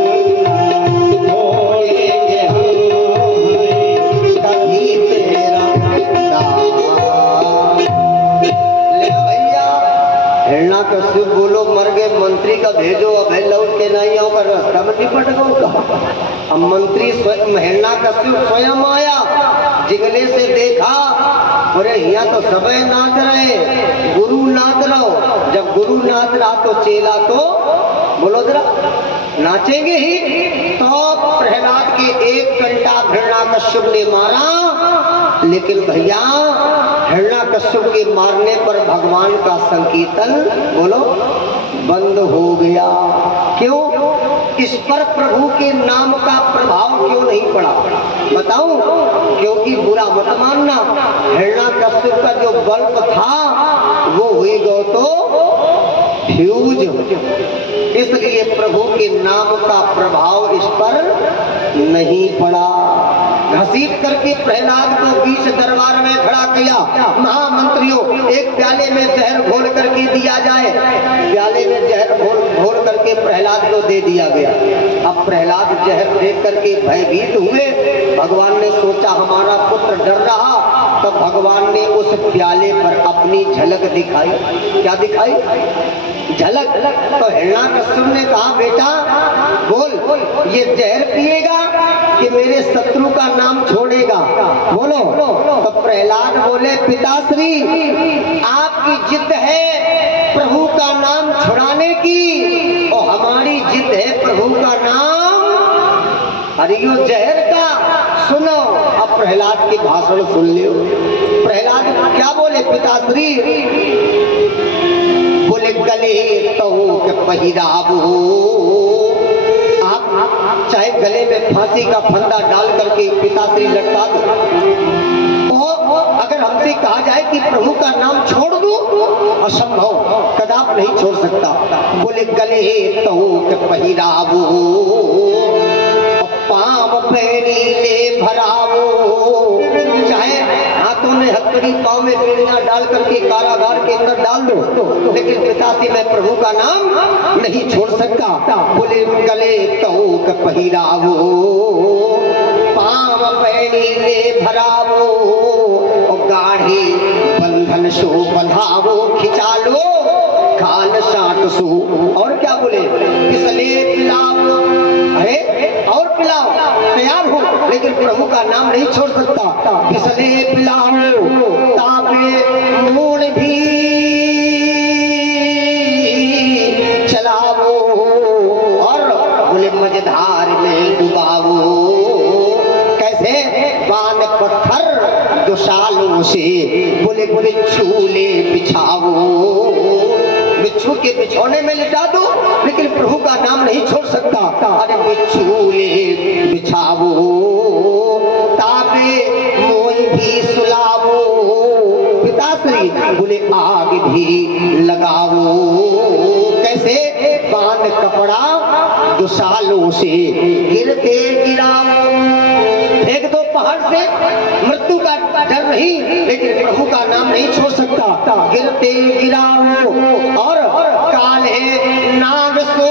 छोड़ेंगे हम, है कभी तेरा नाम। ले भैया हिरणा कश्यप बोलो मर गए, मंत्री का भेजो, अब लौट के नहीं आओ कर रास्ता में निपट गो। अब मंत्री हिरणा कश्यप स्वयं आया, जिगले से देखा, अरे यहाँ तो सबे नाच रहे, गुरु नाच रहो, जब गुरु नाच रहा तो चेला तो बोलो जरा नाचेंगे ही। तो प्रहलाद के 1 घंटा हिरणा कश्यप ने मारा, लेकिन भैया हिरणा कश्यप के मारने पर भगवान का संकीर्तन बोलो बंद हो गया। क्यों? इस पर प्रभु के नाम का प्रभाव क्यों नहीं पड़ा बताऊं? क्योंकि बुरा मत मानना, हिरणा कश्यप का जो बल्ब था वो हुई गो तो फ्यूज, इसलिए प्रभु के नाम का प्रभाव इस पर नहीं पड़ा। घसीट करके प्रहलाद को बीच दरबार में खड़ा किया, महामंत्रियों एक प्याले में जहर घोल करके दिया जाए। प्याले में जहर घोल करके प्रहलाद को दे दिया गया। अब प्रहलाद जहर देख करके भयभीत हुए। भगवान ने सोचा हमारा पुत्र डर रहा, तब भगवान ने उस प्याले पर अपनी झलक दिखाई। क्या दिखाई? झलक। तो हिरणा कश्यप ने कहा बेटा बोल, ये जहर पिएगा कि मेरे शत्रु का नाम छोड़ेगा? बोलो। तो प्रहलाद बोले पिताश्री आपकी जिद है प्रभु का नाम छुड़ाने की, और हमारी जिद है प्रभु का नाम हरियो जहर का। सुनो अब प्रहलाद के भाषण सुन लियो। प्रहलाद क्या बोले पिताश्री? बोले गले तो के पहिराबो, आप चाहे गले में फांसी का फंदा डाल करके पिताश्री लटका दो, और अगर हमसे कहा जाए कि प्रभु का नाम छोड़ दो, असंभव, कदाप नहीं छोड़ सकता। बोले गले तो के पहिराबो, पाँव पैरी ले भरावो, चाहे हाथों में हथकड़ी पाँव में बेड़ियां डाल करके कारागार के अंदर डाल दो, लेकिन पिताश्री मैं प्रभु का नाम नहीं छोड़ सकता। बोले गले तो के पहिरावो, पाँव पैरी ले भरावो, और गाढ़े बंधन सो बंधावो, खिंचा लो खाल साट सो। और क्या बोले, इसलिए पिलाओ, अरे और पिलाओ, तैयार हो, लेकिन प्रभु का नाम नहीं छोड़ सकता। इसलिए पिलाओ तापे मूड भी चलाओ, और बोले मझधार में डुबाओ। कैसे? बान पत्थर दुशालों से बोले बिच्छूले बिछाओ, बिच्छू के बिछौने में लिटा दो, लेकिन प्रभु का नाम नहीं छोड़ सकता। अरे बिच्छूले बिछाओ तापे मोई भी सुलाओ, पिताश्री बोले आग भी लगाओ। कैसे? बांध कपड़ा दुशालों से गिरते गिराओ, एक दो पहाड़ से मृत्यु का डर नहीं, लेकिन प्रभु का नाम नहीं छोड़ सकता। गिरते गिराओ और काले नाग सो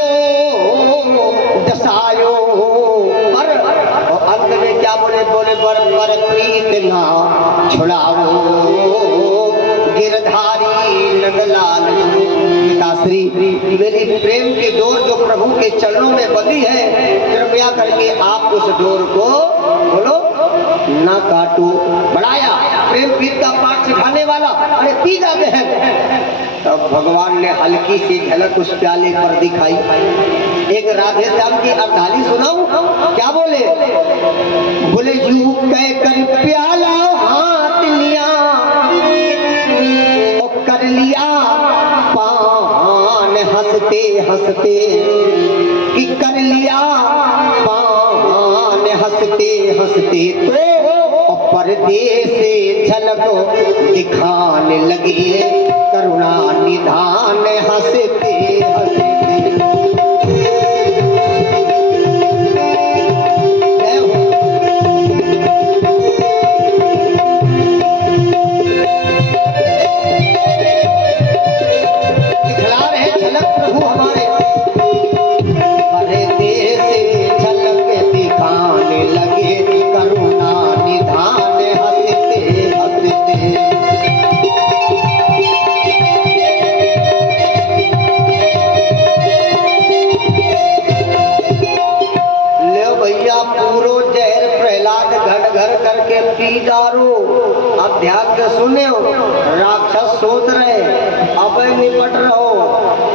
दसायो, और अंत में क्या बोले? बोले बर प्रीत ना छुड़ाओ, गिरधारी नंदलाल पिताश्री मेरी प्रेम की डोर जो प्रभु के चरणों में बंधी है, कृपया करके आप उस डोर को बोलो ना काटो। बढ़ाया प्रेम गीत का पाठ सिखाने वाला, अरे पी जाते हैं। तब भगवान ने हल्की सी झलक उस प्याले पर दिखाई। एक राधे श्याम की अर्धाली सुनाऊं? क्या बोले? बोले यू कह कर प्याला हाथ लिया और कर लिया पान, हंसते हंसते कि कर लिया पान, हंसते हंसते तो पर्दे से झलक दिखाने लगे करुणा निधान, हंसते हंसते। दिखला रहे झलक प्रभु हमारे, पर्दे से झलक दिखाने लगे करुणा निधान, हंसते हंसते। ले भैया पूरो जहर प्रहलाद घर घर करके पी डारो। अब ध्यान से सुने हो, राक्षस सोच रहे अब निपट रहो,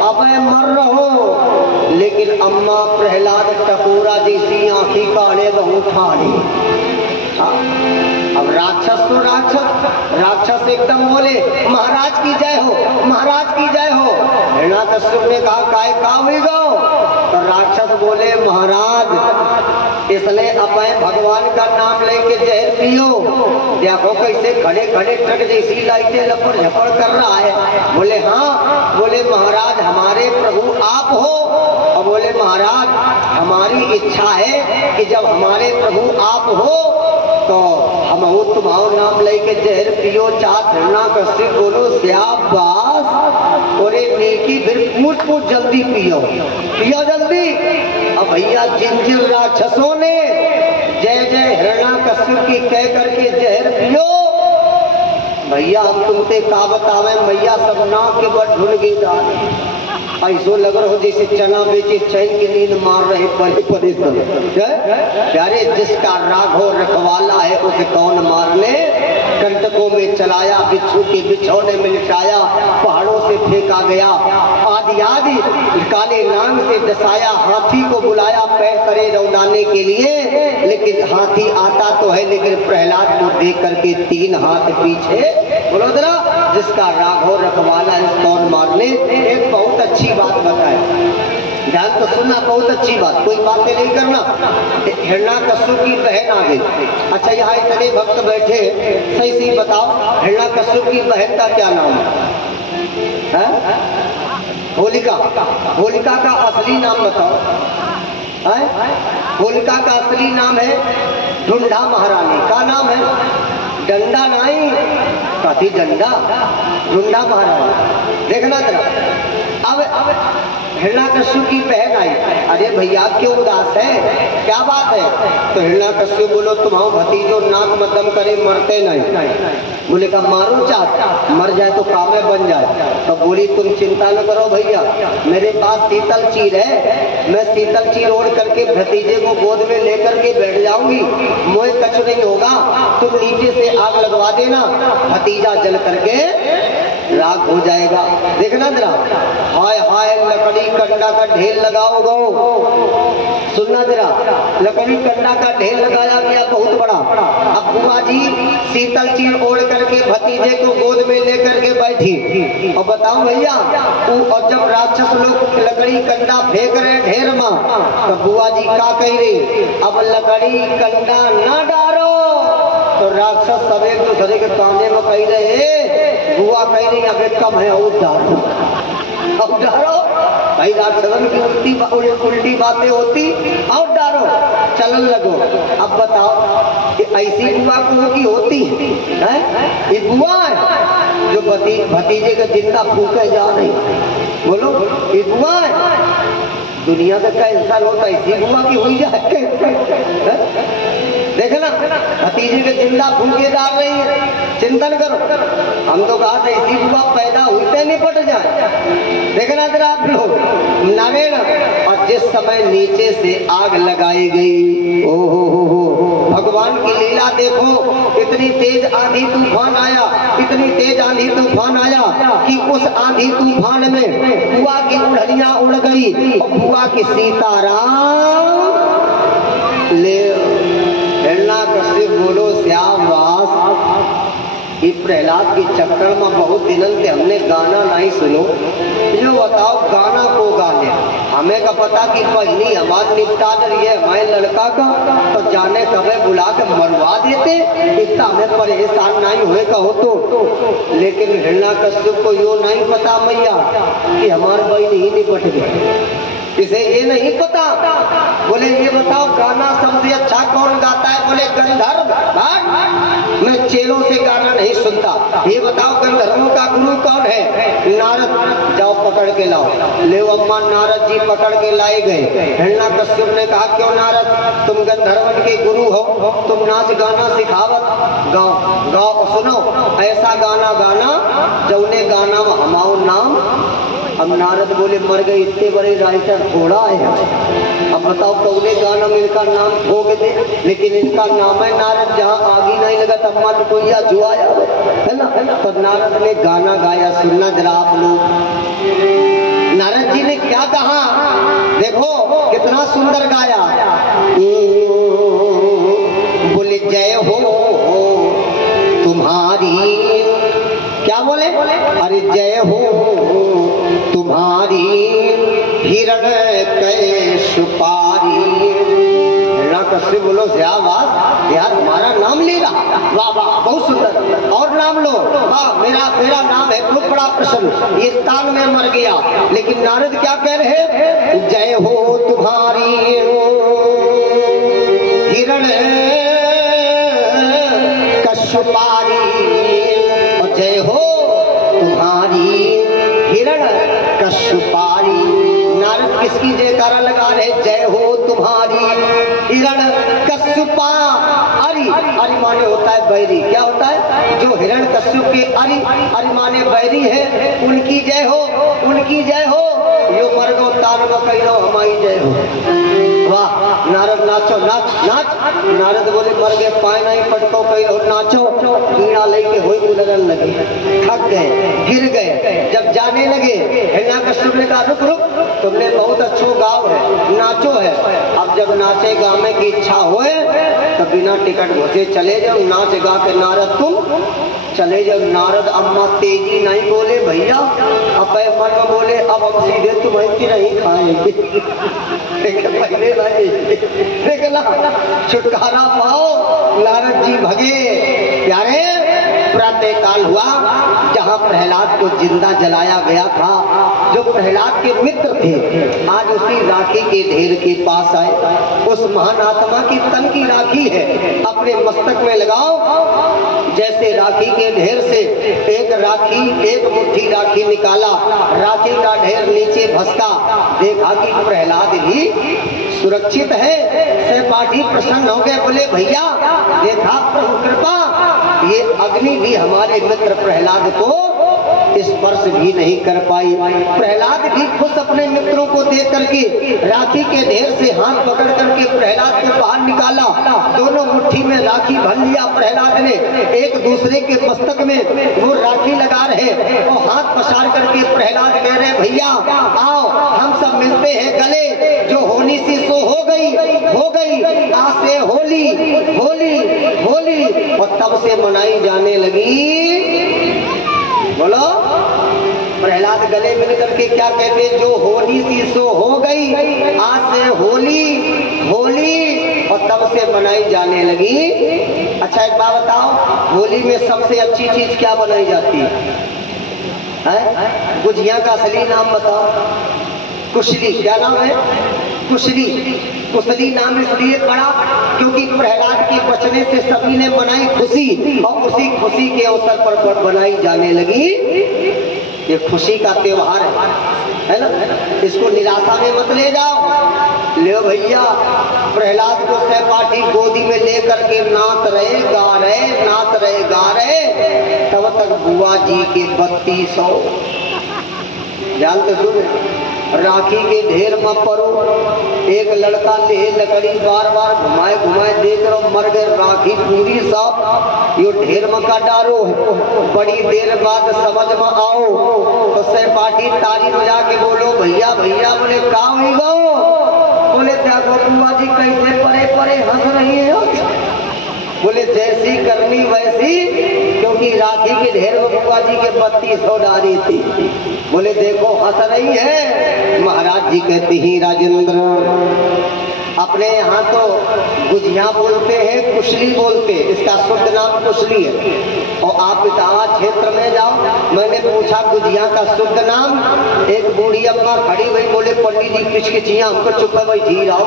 अब मर रहो, लेकिन अम्मा प्रहलाद टकोरा जैसी आंखी काढ़े बहु ठाड़ी। अब राक्षस तो राक्षस एकदम बोले महाराज की जय हो, महाराज की जय हो। हिरण्याकश्यप ने कहा काय का हुई गो? तो राक्षस बोले महाराज इसलिए अपने भगवान का नाम लेके जहर पियो। देखो कैसे खड़े खड़े ट्रक जैसी लाइटें लपड़ झपड़ कर रहा है। बोले हाँ, बोले महाराज हमारे प्रभु आप हो। और बोले महाराज हमारी इच्छा है कि जब हमारे प्रभु आप हो तो हम तुम्हारा नाम लेके जहर पियो। चाहत हिरण्याकश्यप बोलो श्याबाश, बोले नेकी फिर पूछ जल्दी पियो, पियो जल्दी। अब भैया जिन जिन राक्षसों ने जय जय हिरण्याकश्यप की कह करके जहर पियो, भैया हम तुमसे का बतावे, मैया सब नाक के बड़ ढूंढ गई। ऐसो लग रहा हो जैसे चना बेचे चैन की नींद मार रहे परे परे सब। प्यारे जिसका राग हो रखवाला है उसे कौन मार ले। कंटकों में चलाया, बिच्छू के बिछौने में लिटाया, पहाड़ों से फेंका गया, आदि आदि काले नांग से डसाया, हाथी को बुलाया पैर करे रौदाने के लिए, लेकिन हाथी आता तो है लेकिन प्रहलाद को देख करके 3 हाथ पीछे। बोलो जरा जिसका राग हो रखवाला है कौन मार ले। एक बहुत अच्छी बात बताए, ध्यान तो सुनना, बहुत अच्छी बात, कोई बातें नहीं करना। हिरण्याकश्यप की बहन आ गई। अच्छा यहाँ इतने भक्त बैठे, सही सही बताओ हिरण्याकश्यप की बहन का क्या नाम है? होलिका। होलिका का असली नाम बताओ है? होलिका का असली नाम है ढूंढा महारानी। का नाम है? डंडा नहीं, कथी डंडा, ढूंढा महारानी। देखना जरा। अब हिरण्याकश्यप की बहन आई, अरे भैया क्यों उदास है, क्या बात है? तो हिरण्याकश्यप बोलो तुम्हारा भतीजो नाक मध्यम करे मरते नहीं। बोले का मारो चाट, मर जाए तो कामे बन जाए। तो बोली तुम चिंता न करो भैया, मेरे पास शीतल चीर है, मैं शीतल चीर ओढ़ करके भतीजे को गोद में लेकर के बैठ जाऊंगी, मुझे कुछ नहीं होगा, तुम नीचे से आग लगवा देना, भतीजा जल करके राख हो जाएगा। देखना जरा, हाय हाय लकड़ी कंडा का ढेर लगाओ गो, सुनना जरा, लकड़ी कंडा का ढेर लगाया गया बहुत बड़ा। अब बुआ जी शीतल चीर ओढ़ करके भतीजे को गोद में लेकर के बैठी, और बताओ भैया और जब राक्षस लोग लकड़ी कंडा फेंक रहे ढेर में, तो बुआ जी क्या कह रही, अब लकड़ी कंडा ना डारो। तो राक्षस सब एक दूसरे के काने में कह रहे, बुआ कह रही अबे कम है और डारो, अब डारो भाई, राक्षसन की उल्टी बातें होती, और डारो चलन लगो। अब बताओ ऐसी बुआ को की होती है, ये बुआ है जो भतीजे का जिंदा फूके जा रही, बोलो ये बुआ है? दुनिया का कैंसर होता है, इसी बुआ की हुई जाए कैंसर। देखना भतीजे के जिंदा फूके डाल रही है, चिंतन करो, हम तो कहा था इसी बुआ पैदा हुई थे निपट जाए। देखना जरा आप लोग नारायण, और जिस समय नीचे से आग लगाई गई, ओ हो भगवान की लीला देखो, इतनी तेज आंधी तूफान आया, इतनी तेज आंधी तूफान आया कि उस आंधी तूफान में बुआ की उड़नियां उड़ गई, और बुआ की सीताराम ले। हिरण्याकश्यप बोलो श्याम वास, ये प्रहलाद के चक्कर में बहुत दिनन से हमने गाना नहीं सुनो, जो बताओ गाना को गाने, हमें का पता कि पहली हमारी निपटा रही है हमारे लड़का का, तो जाने कभी बुला के मरवा देते, इतना हमें परेशान नहीं हुए कहो तो। लेकिन हिरण्याकश्यप को यो नहीं पता मैया कि हमारे भाई नहीं निपट गए, इसे ये नहीं पता। बोले ये बताओ गाना सबसे अच्छा कौन गाता है? बोले गंधर्व। मैं चेलों से गाना नहीं सुनता, ये बताओ गंधर्वों का गुरु कौन है? नारद, जाओ पकड़ के लाओ। ले अम्मा नारद जी पकड़ के लाए गए। हिरण्याकश्यप ने कहा क्यों नारद, तुम गंधर्वन के गुरु हो, तुम नाच गाना सिखावत, गाओ गाओ सुनो, ऐसा गाना गाना जौने गाना में हमाओ नाम। अब नारद बोले मर गए, इतने बड़े राइटर थोड़ा है, अब बताओ कौने गाना में इनका नाम ठोक दे, लेकिन इनका नाम है नारद, जहाँ आगी नहीं लगा तब मत कोई जुआया है ना। तो नारद ने गाना गाया, सुनना जरा आप लोग। नारद जी ने क्या कहा देखो, कितना सुंदर गाया। बोले जय हो तुम्हारी, क्या बोले? अरे जय हो तुम्हारी हिरण कैशपारी। हिरण्याकश्यप बोलो श्यावास, यार हमारा नाम ले रहा, वाह वाह बहुत सुंदर, और नाम लो। वाह मेरा नाम है खूब बड़ा प्रसन्न, ये ताल में मर गया। लेकिन नारद क्या कह रहे? जय हो तुम्हारी हिरण कश्यपारी, और जय हो तुम्हारी हिरण कश्यपारी। नारद किसकी जयकारा लगा रहे? जय हो तुम्हारी हिरण कश्यपा। अरि अरि माने होता है बैरी, क्या होता है? जो हिरण कश्यप के अरि माने बैरी है, उनकी जय हो, उनकी जय हो। यो मर गो तार में कह लो हमारी जय हो। वाह नारद नाचो, नाच नाच। नारद बोले मर गए पाए नहीं पटको कह लो नाचो। कीड़ा लेके होई लगन लगे, थक गए, गिर गए। जब जाने लगे हिरण्याकश्यप ने कहा रुक रुक, तुमने बहुत अच्छो गाँव है, नाचो है। अब जब नाचे गाने की इच्छा होए तो बिना टिकट घुसे चले जाओ, नाच गा के नारद तुम चले जाओ। नारद अम्मा तेजी नहीं बोले भैया, अब मन में बोले अब हम सीधे तुम्हें की नहीं खाएंगे। पहले नहीं देखना, छुटकारा पाओ। नारद जी भगे। प्यारे प्रातः काल हुआ, जहाँ प्रहलाद को जिंदा जलाया गया था, जो प्रहलाद के मित्र थे आज उसी राखी के ढेर के पास आए। उस महान आत्मा की तन की राखी है, अपने मस्तक में लगाओ। जैसे राखी के ढेर से एक मुट्ठी राखी निकाला, राखी का ढेर नीचे भसका, देखा कि प्रहलाद भी सुरक्षित है। सहपाठी प्रसन्न हो गए, बोले भैया देखा प्रभु कृपा, ये अग्नि भी हमारे मित्र प्रहलाद को स्पर्श भी नहीं कर पाई। प्रहलाद भी खुश अपने मित्रों को देख करके राखी के ढेर से हाथ पकड़ करके प्रहलाद को बाहर निकाला। दोनों मुट्ठी में राखी भर लिया प्रहलाद ने, एक दूसरे के मस्तक में वो राखी लगा रहे और हाथ पसार करके प्रहलाद कह रहे भैया आओ हम सब मिलते हैं गले, जो होनी सी सो हो गई, आज से होली होली होली। और तब से मनाई जाने लगी, बोलो प्रहलाद गले मिल करके क्या कहते, जो होली सी सो हो गई, आज से होली होली। और तब से मनाई जाने लगी। अच्छा एक बात बताओ, होली में सबसे अच्छी चीज क्या बनाई जाती है? गुजिया का असली नाम बताओ। कुशली, क्या नाम है? कुशली। कुशली नाम इसलिए पड़ा क्योंकि प्रहलाद के बचने से सभी ने मनाई खुशी, और उसी खुशी के अवसर पर बनाई जाने लगी। ये खुशी का त्योहार है ना, इसको निराशा में मत ले जाओ। ले भैया प्रहलाद को सहपाठी गोदी में लेकर के नाच रहे गा रहे, तब तक बुआ जी के 3200 जानते सुन राखी के ढेर में परो। एक लड़का ले लकड़ी बार बार घुमाए देख रहा, मर गए राखी पूरी सब, यो ढेर में का डारो। बड़ी देर बाद समझ में आओ तो सहपाठी ताली बजा के बोलो भैया भैया, बोले का हुई गो, बोले देखो बुआ जी कैसे परे परे हंस रही है। बोले जैसी करनी वैसी, क्योंकि राखी के ढेर में बुआ जी के 3200 डाली थी। बोले देखो हंस रही है। महाराज जी कहते ही राजेंद्र, अपने यहाँ तो गुजिया बोलते हैं, कुशली बोलते, इसका शुद्ध नाम कुशली है। और आप इटावा क्षेत्र में जाओ, मैंने पूछा गुजिया का शुद्ध नाम, एक बूढ़ी अम्मा खड़ी हुई, बोले पंडित जी किचकिचियां, हमको चुप है बैठी रहो,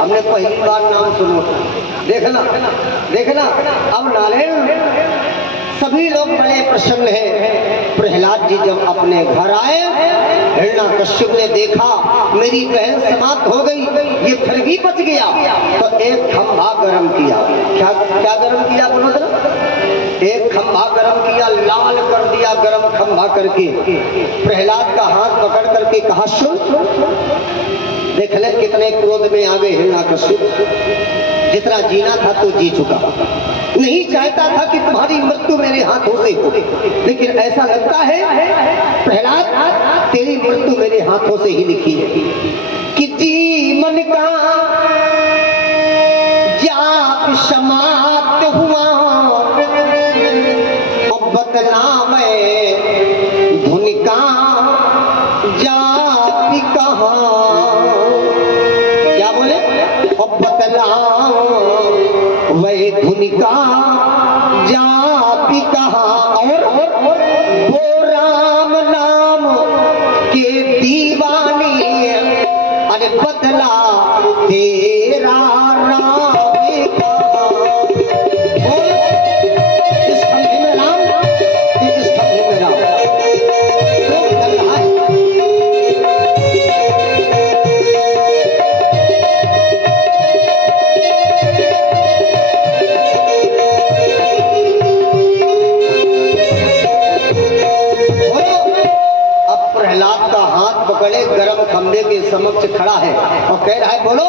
हमने पहली बार नाम सुनो। देखना अब नारायण सभी लोग बड़े प्रसन्न हैं। प्रहलाद जी जब अपने घर आए, हिरण्यकश्यप ने देखा मेरी बहन समाप्त हो गई, ये फिर भी बच गया, तो एक खंभा गरम किया। क्या गरम किया बोलो जरा? एक खंभा गरम किया, लाल कर दिया गरम खंभा करके। प्रहलाद का हाथ पकड़ करके कहा सुन, देख ले कितने क्रोध में आ गए हिरण्यकश्यप। जितना जीना था तो जी चुका, नहीं चाहता था कि तुम्हारी मृत्यु मेरे हाथों से हो, लेकिन ऐसा लगता है प्रहलाद तेरी मृत्यु मेरे हाथों से ही लिखी है कि जीवन का जाप समाप्त हुआ, बदनाम धुन का जाप कहा। क्या बोले? बदलाओ वह धुन का जापी कहा, और वो राम नाम के दीवानी, अरे बदला तेरा राम का। इस खंभे में राम, इस खंभे में राम, तो बदल रहा है। पकड़े गरम खंबे के समक्ष खड़ा है और कह रहा है बोलो,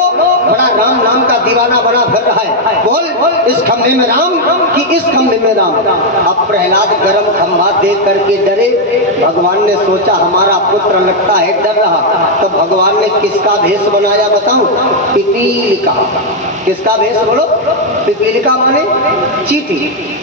बड़ा राम नाम का दीवाना बना फिर रहा है, बोल इस खंबे में राम कि इस खंबे में राम। अब प्रहलाद गरम खंभा देख करके डरे। भगवान ने सोचा हमारा पुत्र लगता है डर रहा, तो भगवान ने किसका भेष बनाया बताऊं? पिपीलिका। किसका भेष बोलो? पिपीलिका माने चींटी।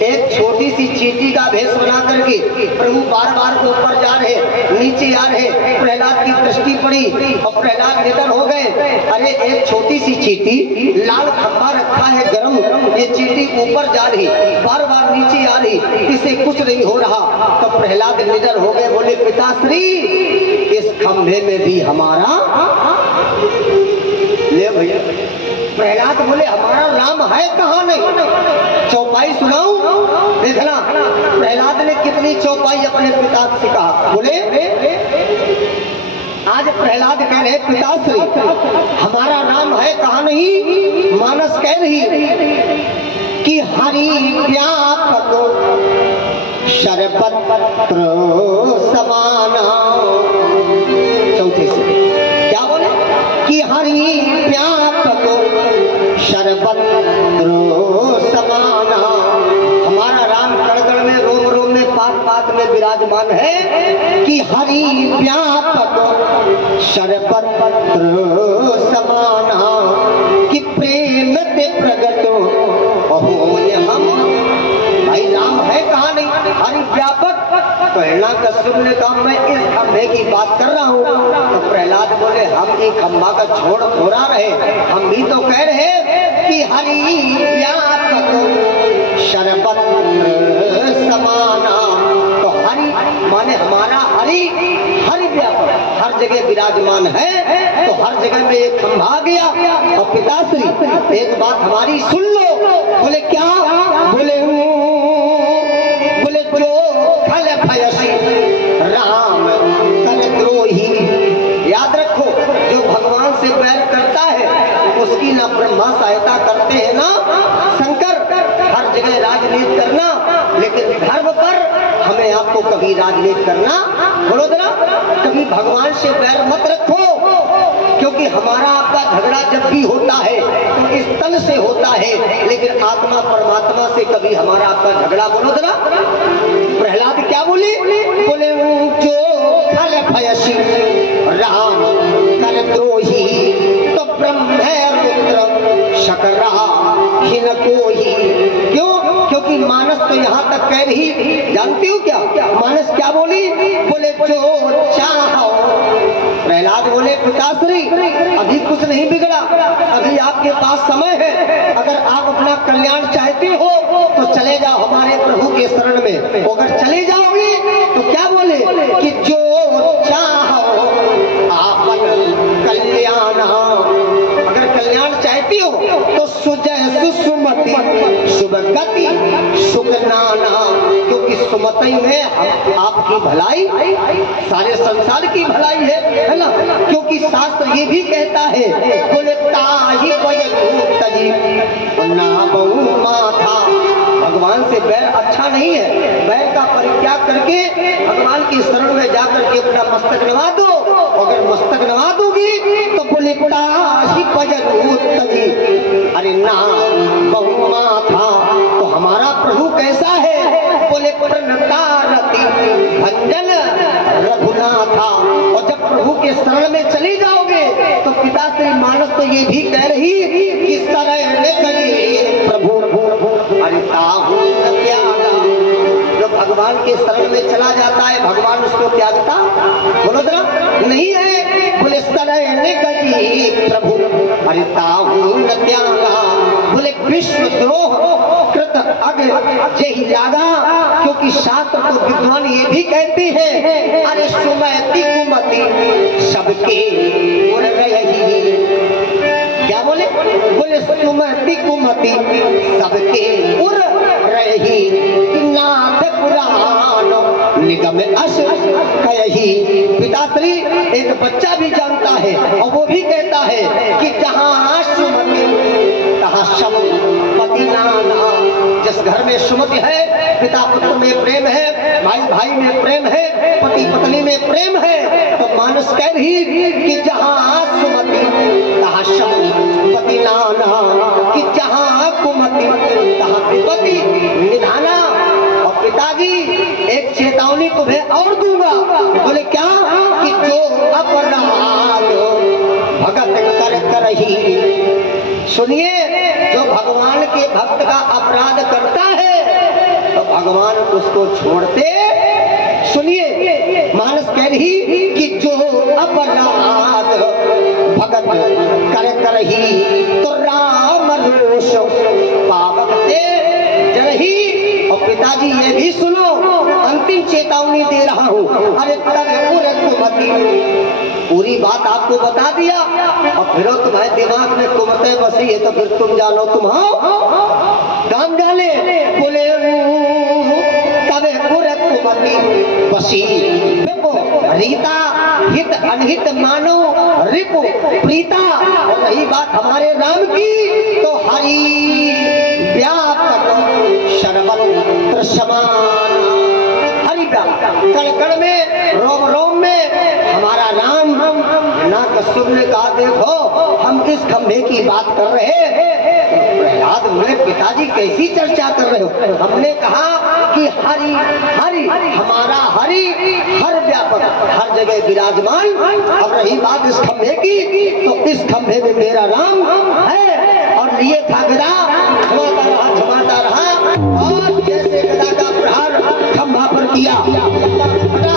एक छोटी सी चींटी का भेष बना करके प्रभु बार बार ऊपर जा रहे, नीचे आ रहे। प्रहलाद की दृष्टि पड़ी और प्रहलाद निडर हो गए। अरे एक छोटी सी चींटी, लाल खंभा रखा है गरम, ये चींटी ऊपर जा रही, बार बार नीचे आ रही, इसे कुछ नहीं हो रहा। तो प्रहलाद निडर हो गए, बोले पिताश्री इस खंभे में भी हमारा। ले भैया प्रहलाद बोले हमारा राम है कहाँ नहीं। चौपाई सुनाऊं? देखना प्रहलाद ने कितनी चौपाई अपने पिता से कहा। बोले आज प्रहलाद कह रहे पिताश्री हमारा राम है कहाँ नहीं। मानस कह रही कि हरि व्यापक शरपत्र समाना। चौथे से क्या बोले कि हरि व्यापक शरपत्र समाना। हमारा राम कड़कड़ में रोम रोम में पात पात में विराजमान है कि हरि व्यापक शरपत्र समाना कि प्रेम ते प्रगट हो हम। भाई राम है कहाँ नहीं। हरि व्यापक प्रहलाद का सुनने का मैं इस खम्भे की बात कर रहा हूँ। तो प्रहलाद बोले हम एक खम्भा का छोड़ थोड़ा रहे, हम भी तो कह रहे कि हरि व्यापक शरपत्र समाना। तो हरि माने हमारा हरि हरि व्यापक हर जगह विराजमान है। तो हर जगह में एक खंभा आ गया। और पिताश्री एक बात हमारी सुन लो। बोले क्या? बोले जो खल भयसी राम कर द्रोही। याद रखो जो भगवान से बैर करता है उसकी ना ब्रह्मा सहायता करते हैं ना शंकर। हर जगह राजनीति करना, लेकिन धर्म पर हमें आपको कभी राजनीति करना। बोलो जरा, कभी भगवान से बैर मत रखो, क्योंकि हमारा आपका झगड़ा जब भी होता है तो इस तन से होता है, लेकिन आत्मा परमात्मा से कभी हमारा आपका झगड़ा। बोलो जरा प्रहलाद क्या बोले? बोले जो खल भयसी राम कर द्रोही तो ब्रह्म रुद्र शकरा हिन कोही। क्यों? क्योंकि मानस तो यहाँ तक कह रही, जानती हो क्या मानस क्या बोली? बोले जो चाहो। प्रहलाद बोले पिताश्री अभी कुछ नहीं बिगड़ा, अभी आपके पास समय है। अगर आप अपना कल्याण चाहते हो तो चले जाओ हमारे प्रभु के शरण में। अगर चले जाओगे तो क्या बोले कि जो चाहो आपन कल्याण। अगर कल्याण चाहती हो तो सुजय सुसुमति शुभ गति सुख नाना। क्योंकि सुमति में आपकी भलाई सारे संसार की भलाई है ना। क्योंकि शास्त्र ये भी कहता है बोले ताही तजी ना बहु माथा। भगवान से बैर अच्छा नहीं है। बैर का परित्याग करके भगवान की शरण में जाकर के अपना मस्तक नवा दो। अगर मस्तक नवा दोगी तो बोले ताही तजी अरे ना बहु माथा। तो हमारा प्रभु कैसा है? बोले प्रणतारति भंजन रघुनाथा। और जब प्रभु के शरण में चले जाओगे तो पिताश्री मानस तो ये भी कह रही कि शरण करी प्रभु अरे ताहू न त्यागा। जो भगवान के शरण में चला जाता है भगवान उसको त्यागता? बोलो जरा नहीं है। बोले शरण करी प्रभु अरे ताहू न त्यागा। बोले विश्व द्रोह कृत अग जही लागा। क्योंकि शास्त्र तो विद्वान ये भी कहते हैं अरे सुमति कुमति सबके उड़ रही। क्या बोले? बोले सुमति कुमति सबके उड़ रही। नाथ पुराण निगम अश कही। पिताश्री एक बच्चा भी जानता है और वो भी कहता है कि जहाँ सुमति तहाँ शब पति नाना। जिस घर में सुमति है, पिता पुत्र में प्रेम है, भाई भाई में प्रेम है, पति पत्नी में प्रेम है, तो मानस कह रही कि जहाँ सुमति तहाँ शब पति नाना। कि जहाँ कुमति तहाँ विपत्ति निधाना। और पिताजी एक चेतावनी तुम्हें और दूंगा। बोले क्या? कि जो अपराध भगत कर करही। सुनिए, जो भगवान के भक्त का अपराध करता है तो भगवान उसको छोड़ते। सुनिए, मानस कह रही कि जो अपराध भगत कर करही तो राम रोष पावक ते जनही। और पिताजी ये भी सुनो, अंतिम चेतावनी दे रहा हूँ। अरे पूरी बात आपको बता दिया और फिर तुम्हारे दिमाग में कुमतें बसी है तो फिर तुम जानो तुम हो काम जाने। बोले तबे कुमती बसी रीता हित अनहित मानो रिपु प्रीता। और रही बात हमारे राम की तो हरि व्यापक सर्वत्र समान। हरि व्यापक कण कण में रोम रोम में हमारा राम ना कश्यप ने कहा देखो हम किस खंभे की बात कर रहे हैं। प्रहलाद बोले पिताजी कैसी चर्चा कर रहे हो। हमने कहा कि हरि हरि हमारा हरि हर व्यापक हर जगह विराजमान। अब रही बात इस खंभे की तो इस खंभे में मेरा राम है और लिए था गदा झुमाता रहा और जैसे गदा का प्रहार खंभा पर किया फटा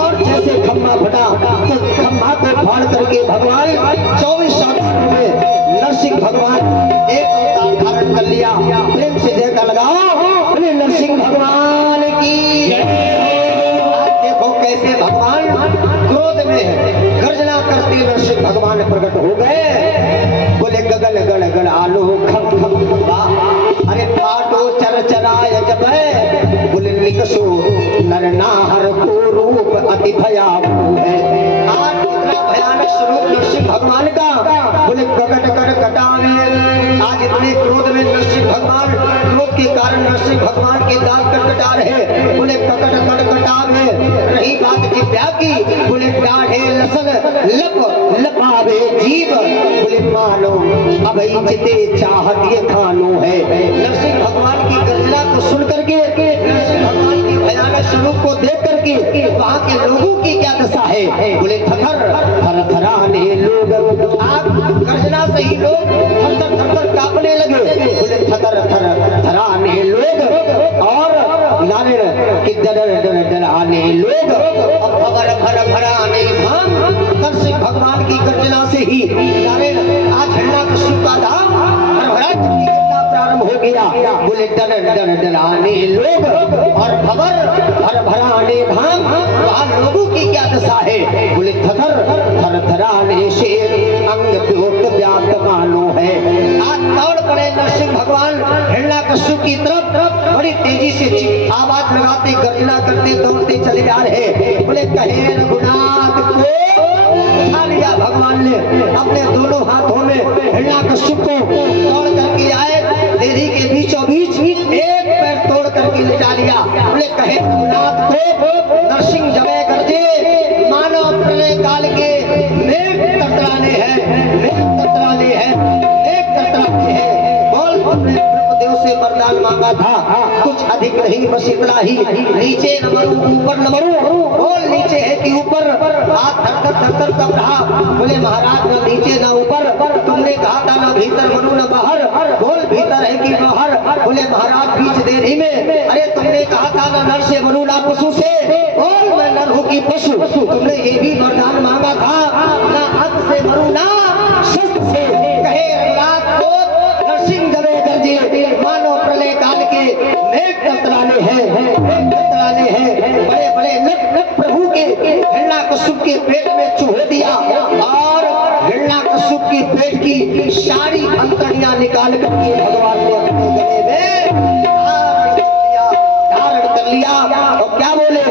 और जैसे खंभा फटा तो खंभा को फाड़ करके भगवान 24 अवतारों में नरसिंह भगवान एक अवतार धारण कर लिया। प्रेम से जयकार लगाओ बोले नरसिंह भगवान की। आज देखो कैसे भगवान क्रोध में है गर्जना करते नरसिंह भगवान प्रकट हो गए। बोले गगन गण गण आलो खम खम खम्बा अरे फाटो चर चराय जब बोले निकसो नर नाहर को रूप अति भयावह है। आज इतना भयानक स्वरूप नरसिंह भगवान का। बोले प्रकट कर कटावे आज इतने क्रोध में नरसिंह भगवान क्रोध के कारण नरसिंह भगवान के दांत कटकटा रहे। बोले प्रकट कर कटावे रही बात जिब्या की। बोले डाढ़े लसन लप लपावे जीव बोले मानो अभई जिते चाहत ये खानो है। नरसिंह भगवान की गर्जना को सुन करके नरसिंह भगवान की भयानक स्वरूप को देख करके वहाँ के लोगों की क्या दशा है। बोले थर थर थराने लोग आग गर्जना से ही लोग थर थर थर कांपने लगे। बोले थर थर थराने लोग और नारे कि डर डर डराने लोग भर भर भराने धाम। नरसिंह भगवान की गर्जना से ही नारे आज हिरण्यकश्यप का धाम भरभरा करना प्रारंभ हो गया। बोले डर डर डराने लोग और भवर भर भराने धाम वहाँ लोगों की क्या दशा है। बोले थर थर थराने से अंग प्योत व्याप्त मानो है। आज दौड़ पड़े नरसिंह भगवान हिरण्यकश्यप की तरफ बड़ी तेजी से आवाज लगाते गर्जना करते दौड़ते चले जा रहे। बोले कहे रघुनाथ को उठा लिया भगवान ने अपने दोनों हाथों में हिरण्यकश्यप को दौड़ करके आए देरी के बीचों बीच एक पैर तोड़ करके लिटा लिया। बोले कहे रघुनाथ को नरसिंह जबे गर्जे मानो प्रलय काल के मेघ ततराने हैं मेघ ततराने हैं मेघ ततराने हैं। बोल हमने ब्रह्मदेव से वरदान मांगा था कुछ अधिक नहीं बस इतना ही। नीचे न मरूं ऊपर न मरूं। बोल नीचे है कि ऊपर हाथ थर थर कब रहा। बोले महाराज न नीचे न ऊपर तुमने कहा था न भीतर मरू न बाहर। बोल भीतर है कि बाहर। बोले महाराज बीच देरी में अरे तुमने कहा था न नर से मरू ना पशु से। बोल मैं नर हूँ कि पशु। तुमने ये भी वरदान मांगा था ना हक से मरू ना शस्त्र से। कहे रघुनाथ को नरसिंह जबे गर्जे मानो प्रलय काल के मेघ ततराने हैं ततराने हैं। बड़े बड़े लट प्रभु के हिरण्यकश्यप के पेट में चूहे दिया और हिरण्यकश्यप की पेट की सारी अंतड़ियां निकाल करके भगवान ने अपने गले में धारण कर लिया। और क्या बोले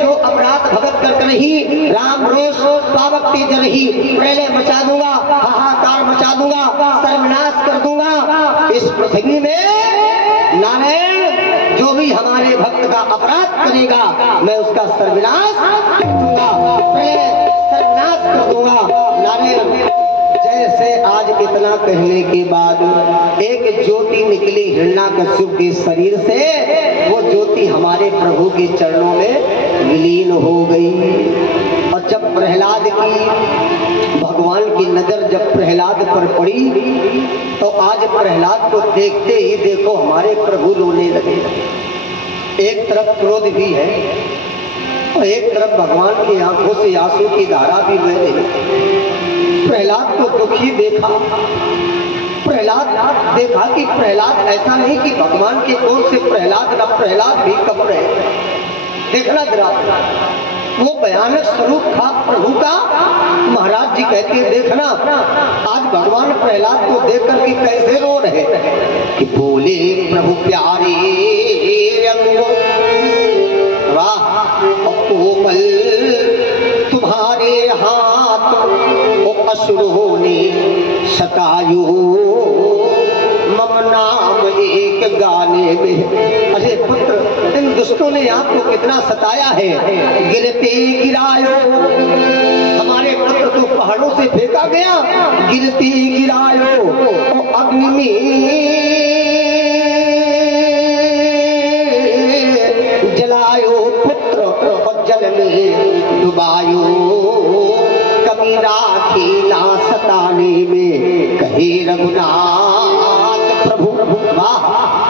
जो अपराध भगत कर नहीं राम रोष पावक तेज रही पहले मचा दूंगा हाहाकार मचा दूंगा सर्वनाश कर दूंगा इस पृथ्वी में। नारायण जो भी हमारे भक्त का अपराध करेगा मैं उसका सर्वनाश कर दूंगा पहले सर्वनाश कर दूंगा। नारायण जैसे आज इतना कहने के बाद एक ज्योति निकली हिरण्यकश्यप के शरीर से। वो ज्योति हमारे प्रभु के चरणों में विलीन हो गई। और जब प्रहलाद की भगवान की नजर जब प्रहलाद पर पड़ी तो आज प्रहलाद को देखते ही देखो हमारे प्रभु रोने लगे। एक तरफ क्रोध भी है और एक तरफ भगवान की आंखों से आंसू की धारा भी बह रही। प्रहलाद को दुखी देखा। प्रहलाद देखा कि प्रहलाद ऐसा नहीं कि भगवान के कोल से प्रहलाद न प्रहलाद भी कब रहे। देखना जरा वो भयानक स्वरूप था प्रभु का। महाराज जी कहते हैं देखना आज भगवान प्रहलाद को देख करके कैसे रो रहे कि बोले प्रभु प्यारे अंगो वाह कोमल तुम्हारे हाथ और असुरों ने सतायो मम नाम एक गाने में। अरे पुत्र इन दुष्टों ने आपको कितना सताया है। गिरते गिरायो हमारे पुत्र को पहाड़ों से फेंका गया, गिरते गिरायो और अग्नि में जलायो पुत्र और जल में डुबायो, कमी राखी ना सताने में कहे रघुनाथ प्रभु। वाह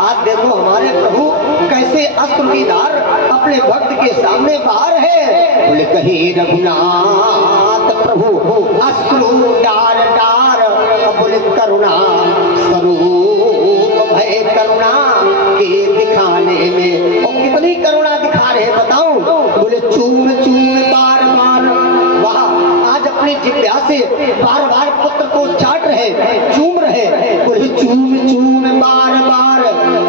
आज देखो हमारे प्रभु कैसे अस्त्र की धार अपने भक्त के सामने बाहर है। बोले कहे रघुनाथ प्रभु अश्रु डार डार, बोले करुणा स्वरूप भय करुणा के दिखाने में। और कितनी करुणा दिखा रहे बताऊं। बोले चूम चूम बार बार, वाह आज अपनी जिह्वा से बार बार पुत्र को चाट रहे चूम रहे। बोले चूम चूम बार बार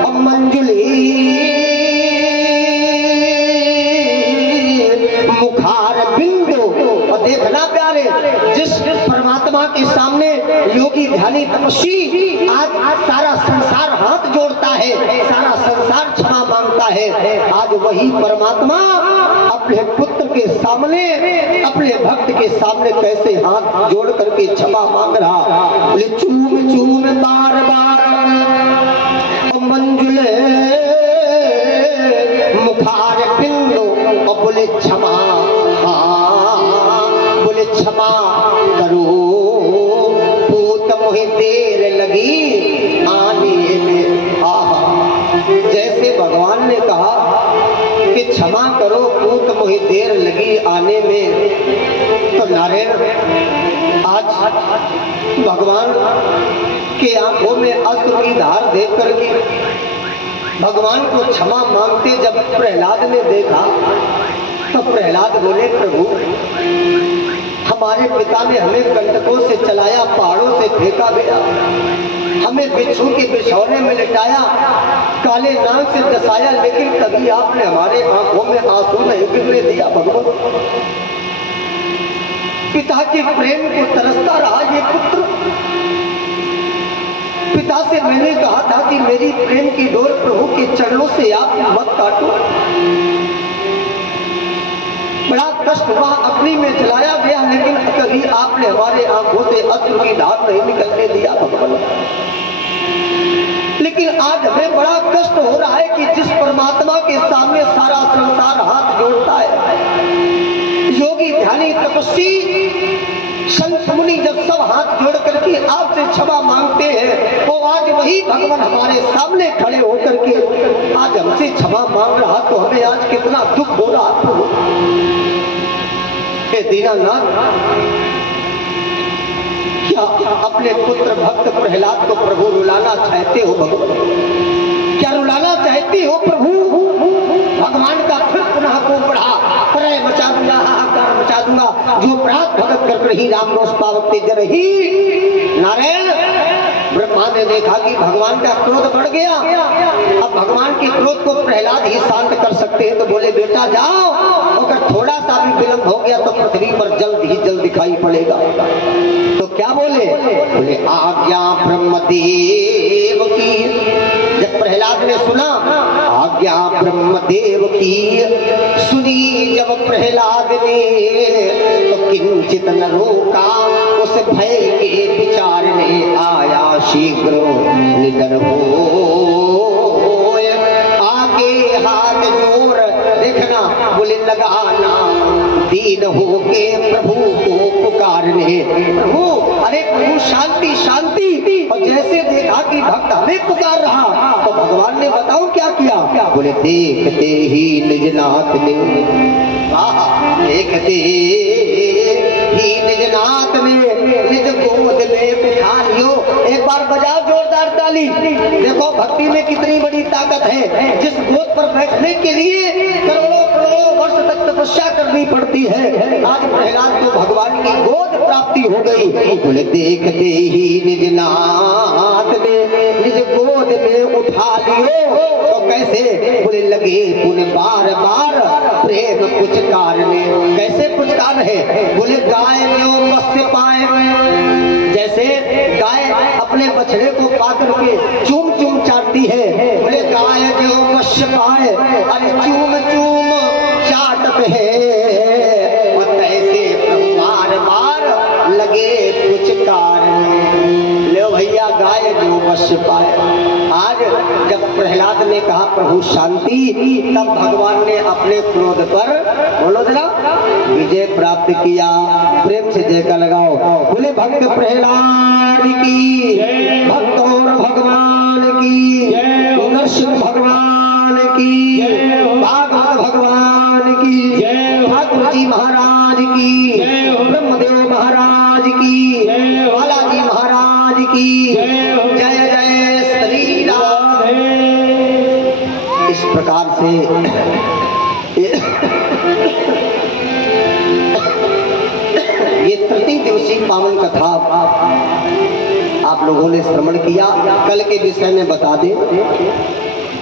और मंजुली मुखार बिंदु। और देखना प्यारे जिस परमात्मा के सामने योगी ध्यानी तपस्वी आज सारा संसार हाथ जोड़ता है, सारा संसार क्षमा मांगता है, आज वही परमात्मा अपने पुत्र के सामने अपने भक्त के सामने कैसे हाथ जोड़ करके क्षमा मांग रहा। बोले चूम चूम बार बार और मंजुल मुखार बिंदु और बोले क्षमा, हाँ बोले क्षमा करो पूत मोहि देर लगी आने में। आहा जैसे भगवान ने कहा कि क्षमा करो पूत मोहि देर लगी आने में, तो नारायण आज भगवान के आंखों में अश्रु की धार देख करके भगवान को क्षमा मांगते जब प्रहलाद ने देखा तो प्रहलाद बोले प्रभु हमारे पिता ने हमें कंटकों से चलाया, पहाड़ों से फेंका गया, हमें बिच्छू के बिछौने में लिटाया, काले नाग से डसाया, लेकिन कभी आपने हमारे आंखों में आंसू नहीं गिरने दिया। भगवान पिता के प्रेम को तरसता रहा ये पुत्र। पिता से मैंने कहा था कि मेरी प्रेम की डोर प्रभु के चरणों से आप मत काटो। बड़ा कष्ट वहां अग्नि में जलाया गया, लेकिन कभी आपने हमारे आंखों से अश्रु की धार नहीं निकलने दिया भगवान। लेकिन आज हमें बड़ा कष्ट हो रहा है कि जिस परमात्मा के सामने सारा संसार हाथ जोड़ता है, योगी ध्यानी तपस्वी संत मुनि जब सब हाथ जोड़ करके आपसे क्षमा मांगते हैं, तो आज वही भगवान हमारे सामने खड़े होकर के आज हमसे क्षमा मांग रहा, तो हमें आज कितना दुख हो रहा। हे दीनानाथ क्या अपने पुत्र भक्त प्रहलाद को प्रभु रुलाना चाहते हो? भगवान क्या रुलाना चाहते हो प्रभु? भगवान का फिर पुनः को बढ़ा प्रलय मचा दूंगा, हाहाकार मचा दूंगा, जो अपराध भगत कर रही राम रोष पावते जर ही। नारायण ब्रह्मा ने देखा कि भगवान का क्रोध बढ़ गया। अब भगवान के क्रोध को प्रहलाद ही शांत कर सकते हैं, तो बोले बेटा जाओ, अगर थोड़ा सा भी विलंब हो गया तो पृथ्वी पर जल्द ही जल्द दिखाई पड़ेगा। तो क्या बोले? बोले आज्ञा ब्रह्मदेव की। जब प्रहलाद ने सुना आज्ञा ब्रह्मदेव की सुनी जब प्रहलाद ने, तो किंचित न रोका उस भय के विचार ने, आया शीघ्र निधन हो आगे हाथ जोर। देखना बोले लगाना दीन हो के प्रभु को पुकारने। प्रभु अरे प्रभु शांति शांति। और जैसे देखा कि भक्त हमें पुकार रहा, तो भगवान ने बताओ क्या किया? बोले देखते ही निजनाथ ने, देखते ही निजनाथ ने निज गोद में बिठा लियो। एक बार बजाओ जोरदार ताली। देखो भक्ति में कितनी बड़ी ताकत है। जिस गोद पर बैठने के लिए करोड़ों करोड़ों वर्ष तक तपस्या करनी पड़ती है। आज प्रहलाद को भगवान की गोद प्राप्ति हो गई। बोले देखते ही निज नाथ ने निज गोद में उठा लियो। तो कैसे? बोले लगे पुन बार बार प्रेम पुचकार में। कैसे पुचकार है? बोले गाय में मत्स्य पाए, जैसे गाय अपने बछड़े को पाकर के चूम चूम चाटती है। बोले गाय जो मत्स्य पाए अरे चूम चूम चाटत है। और ऐसे बार बार लगे पुचकार। ले भैया गाय जो मत्स्य पाए। आज जब प्रहलाद ने कहा प्रभु शांति, तब भगवान ने अपने क्रोध पर, बोलो जरा, विजय प्राप्त किया। प्रेम से जय का लगाओ। बोले भक्त प्रहलाद की, भक्त और भगवान की, नरसिंह भगवान की, भागवत भगवान की, ठाकुर जी महाराज की, ब्रह्मदेव महाराज की, बालाजी महाराज की, जय जय श्री राम। इस प्रकार से ये तृतीय दिवसीय पावन कथा आप लोगों ने श्रवण किया। कल के विषय में बता दें,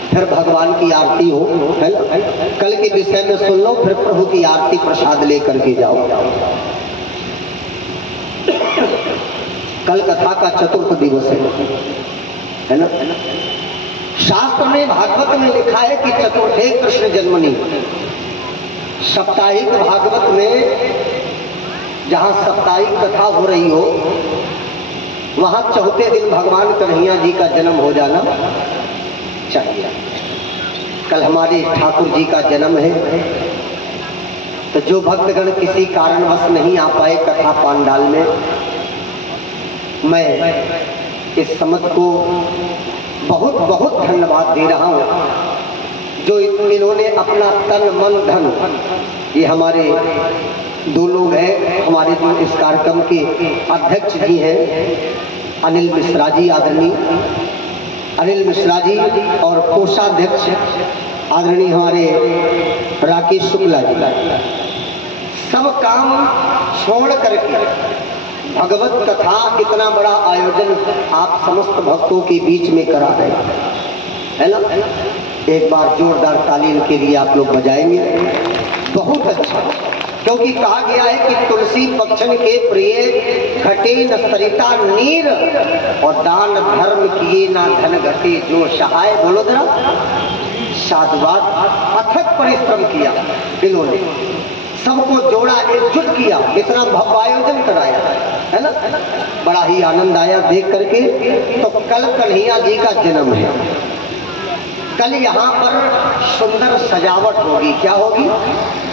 फिर भगवान की आरती हो, है ना? कल के विषय में सुन लो, फिर प्रभु की आरती प्रसाद लेकर के जाओ। कल कथा का चतुर्थ दिवस है ना? शास्त्र में भागवत में लिखा है कि चतुर्थे कृष्ण जन्मनी। साप्ताहिक भागवत में जहाँ साप्ताहिक कथा हो रही हो, वहाँ चौथे दिन भगवान कन्हैया जी का जन्म हो जाना चाहिए। कल हमारे ठाकुर जी का जन्म है, तो जो भक्तगण किसी कारणवश नहीं आ पाए कथा पांडाल में, मैं इस समझ को बहुत बहुत धन्यवाद दे रहा हूँ। जो इन्होंने अपना तन मन धन, ये हमारे दो लोग हैं, हमारे जो इस कार्यक्रम के अध्यक्ष जी हैं अनिल मिश्रा जी, आदरणीय अनिल मिश्रा जी, और कोषाध्यक्ष आदरणीय हमारे राकेश शुक्ला जी, सब काम छोड़ करके भगवत कथा इतना बड़ा आयोजन आप समस्त भक्तों के बीच में करा रहे है ना? एक बार जोरदार ताली इनके लिए आप लोग बजाएंगे। बहुत अच्छा, क्योंकि कहा गया है कि तुलसी पक्षन के प्रिय घटे न सरिता नीर, और दान धर्म किए ना धन घटे जो सहाय। बोलो जरा, साधुवाद अथक परिश्रम किया इन्होंने, सबको जोड़ा, एकजुट किया, इतना भव्य आयोजन कराया है ना? बड़ा ही आनंद आया देख करके। तो कल कन्हैया जी का जन्म है। कल यहाँ पर सुंदर सजावट होगी। क्या होगी?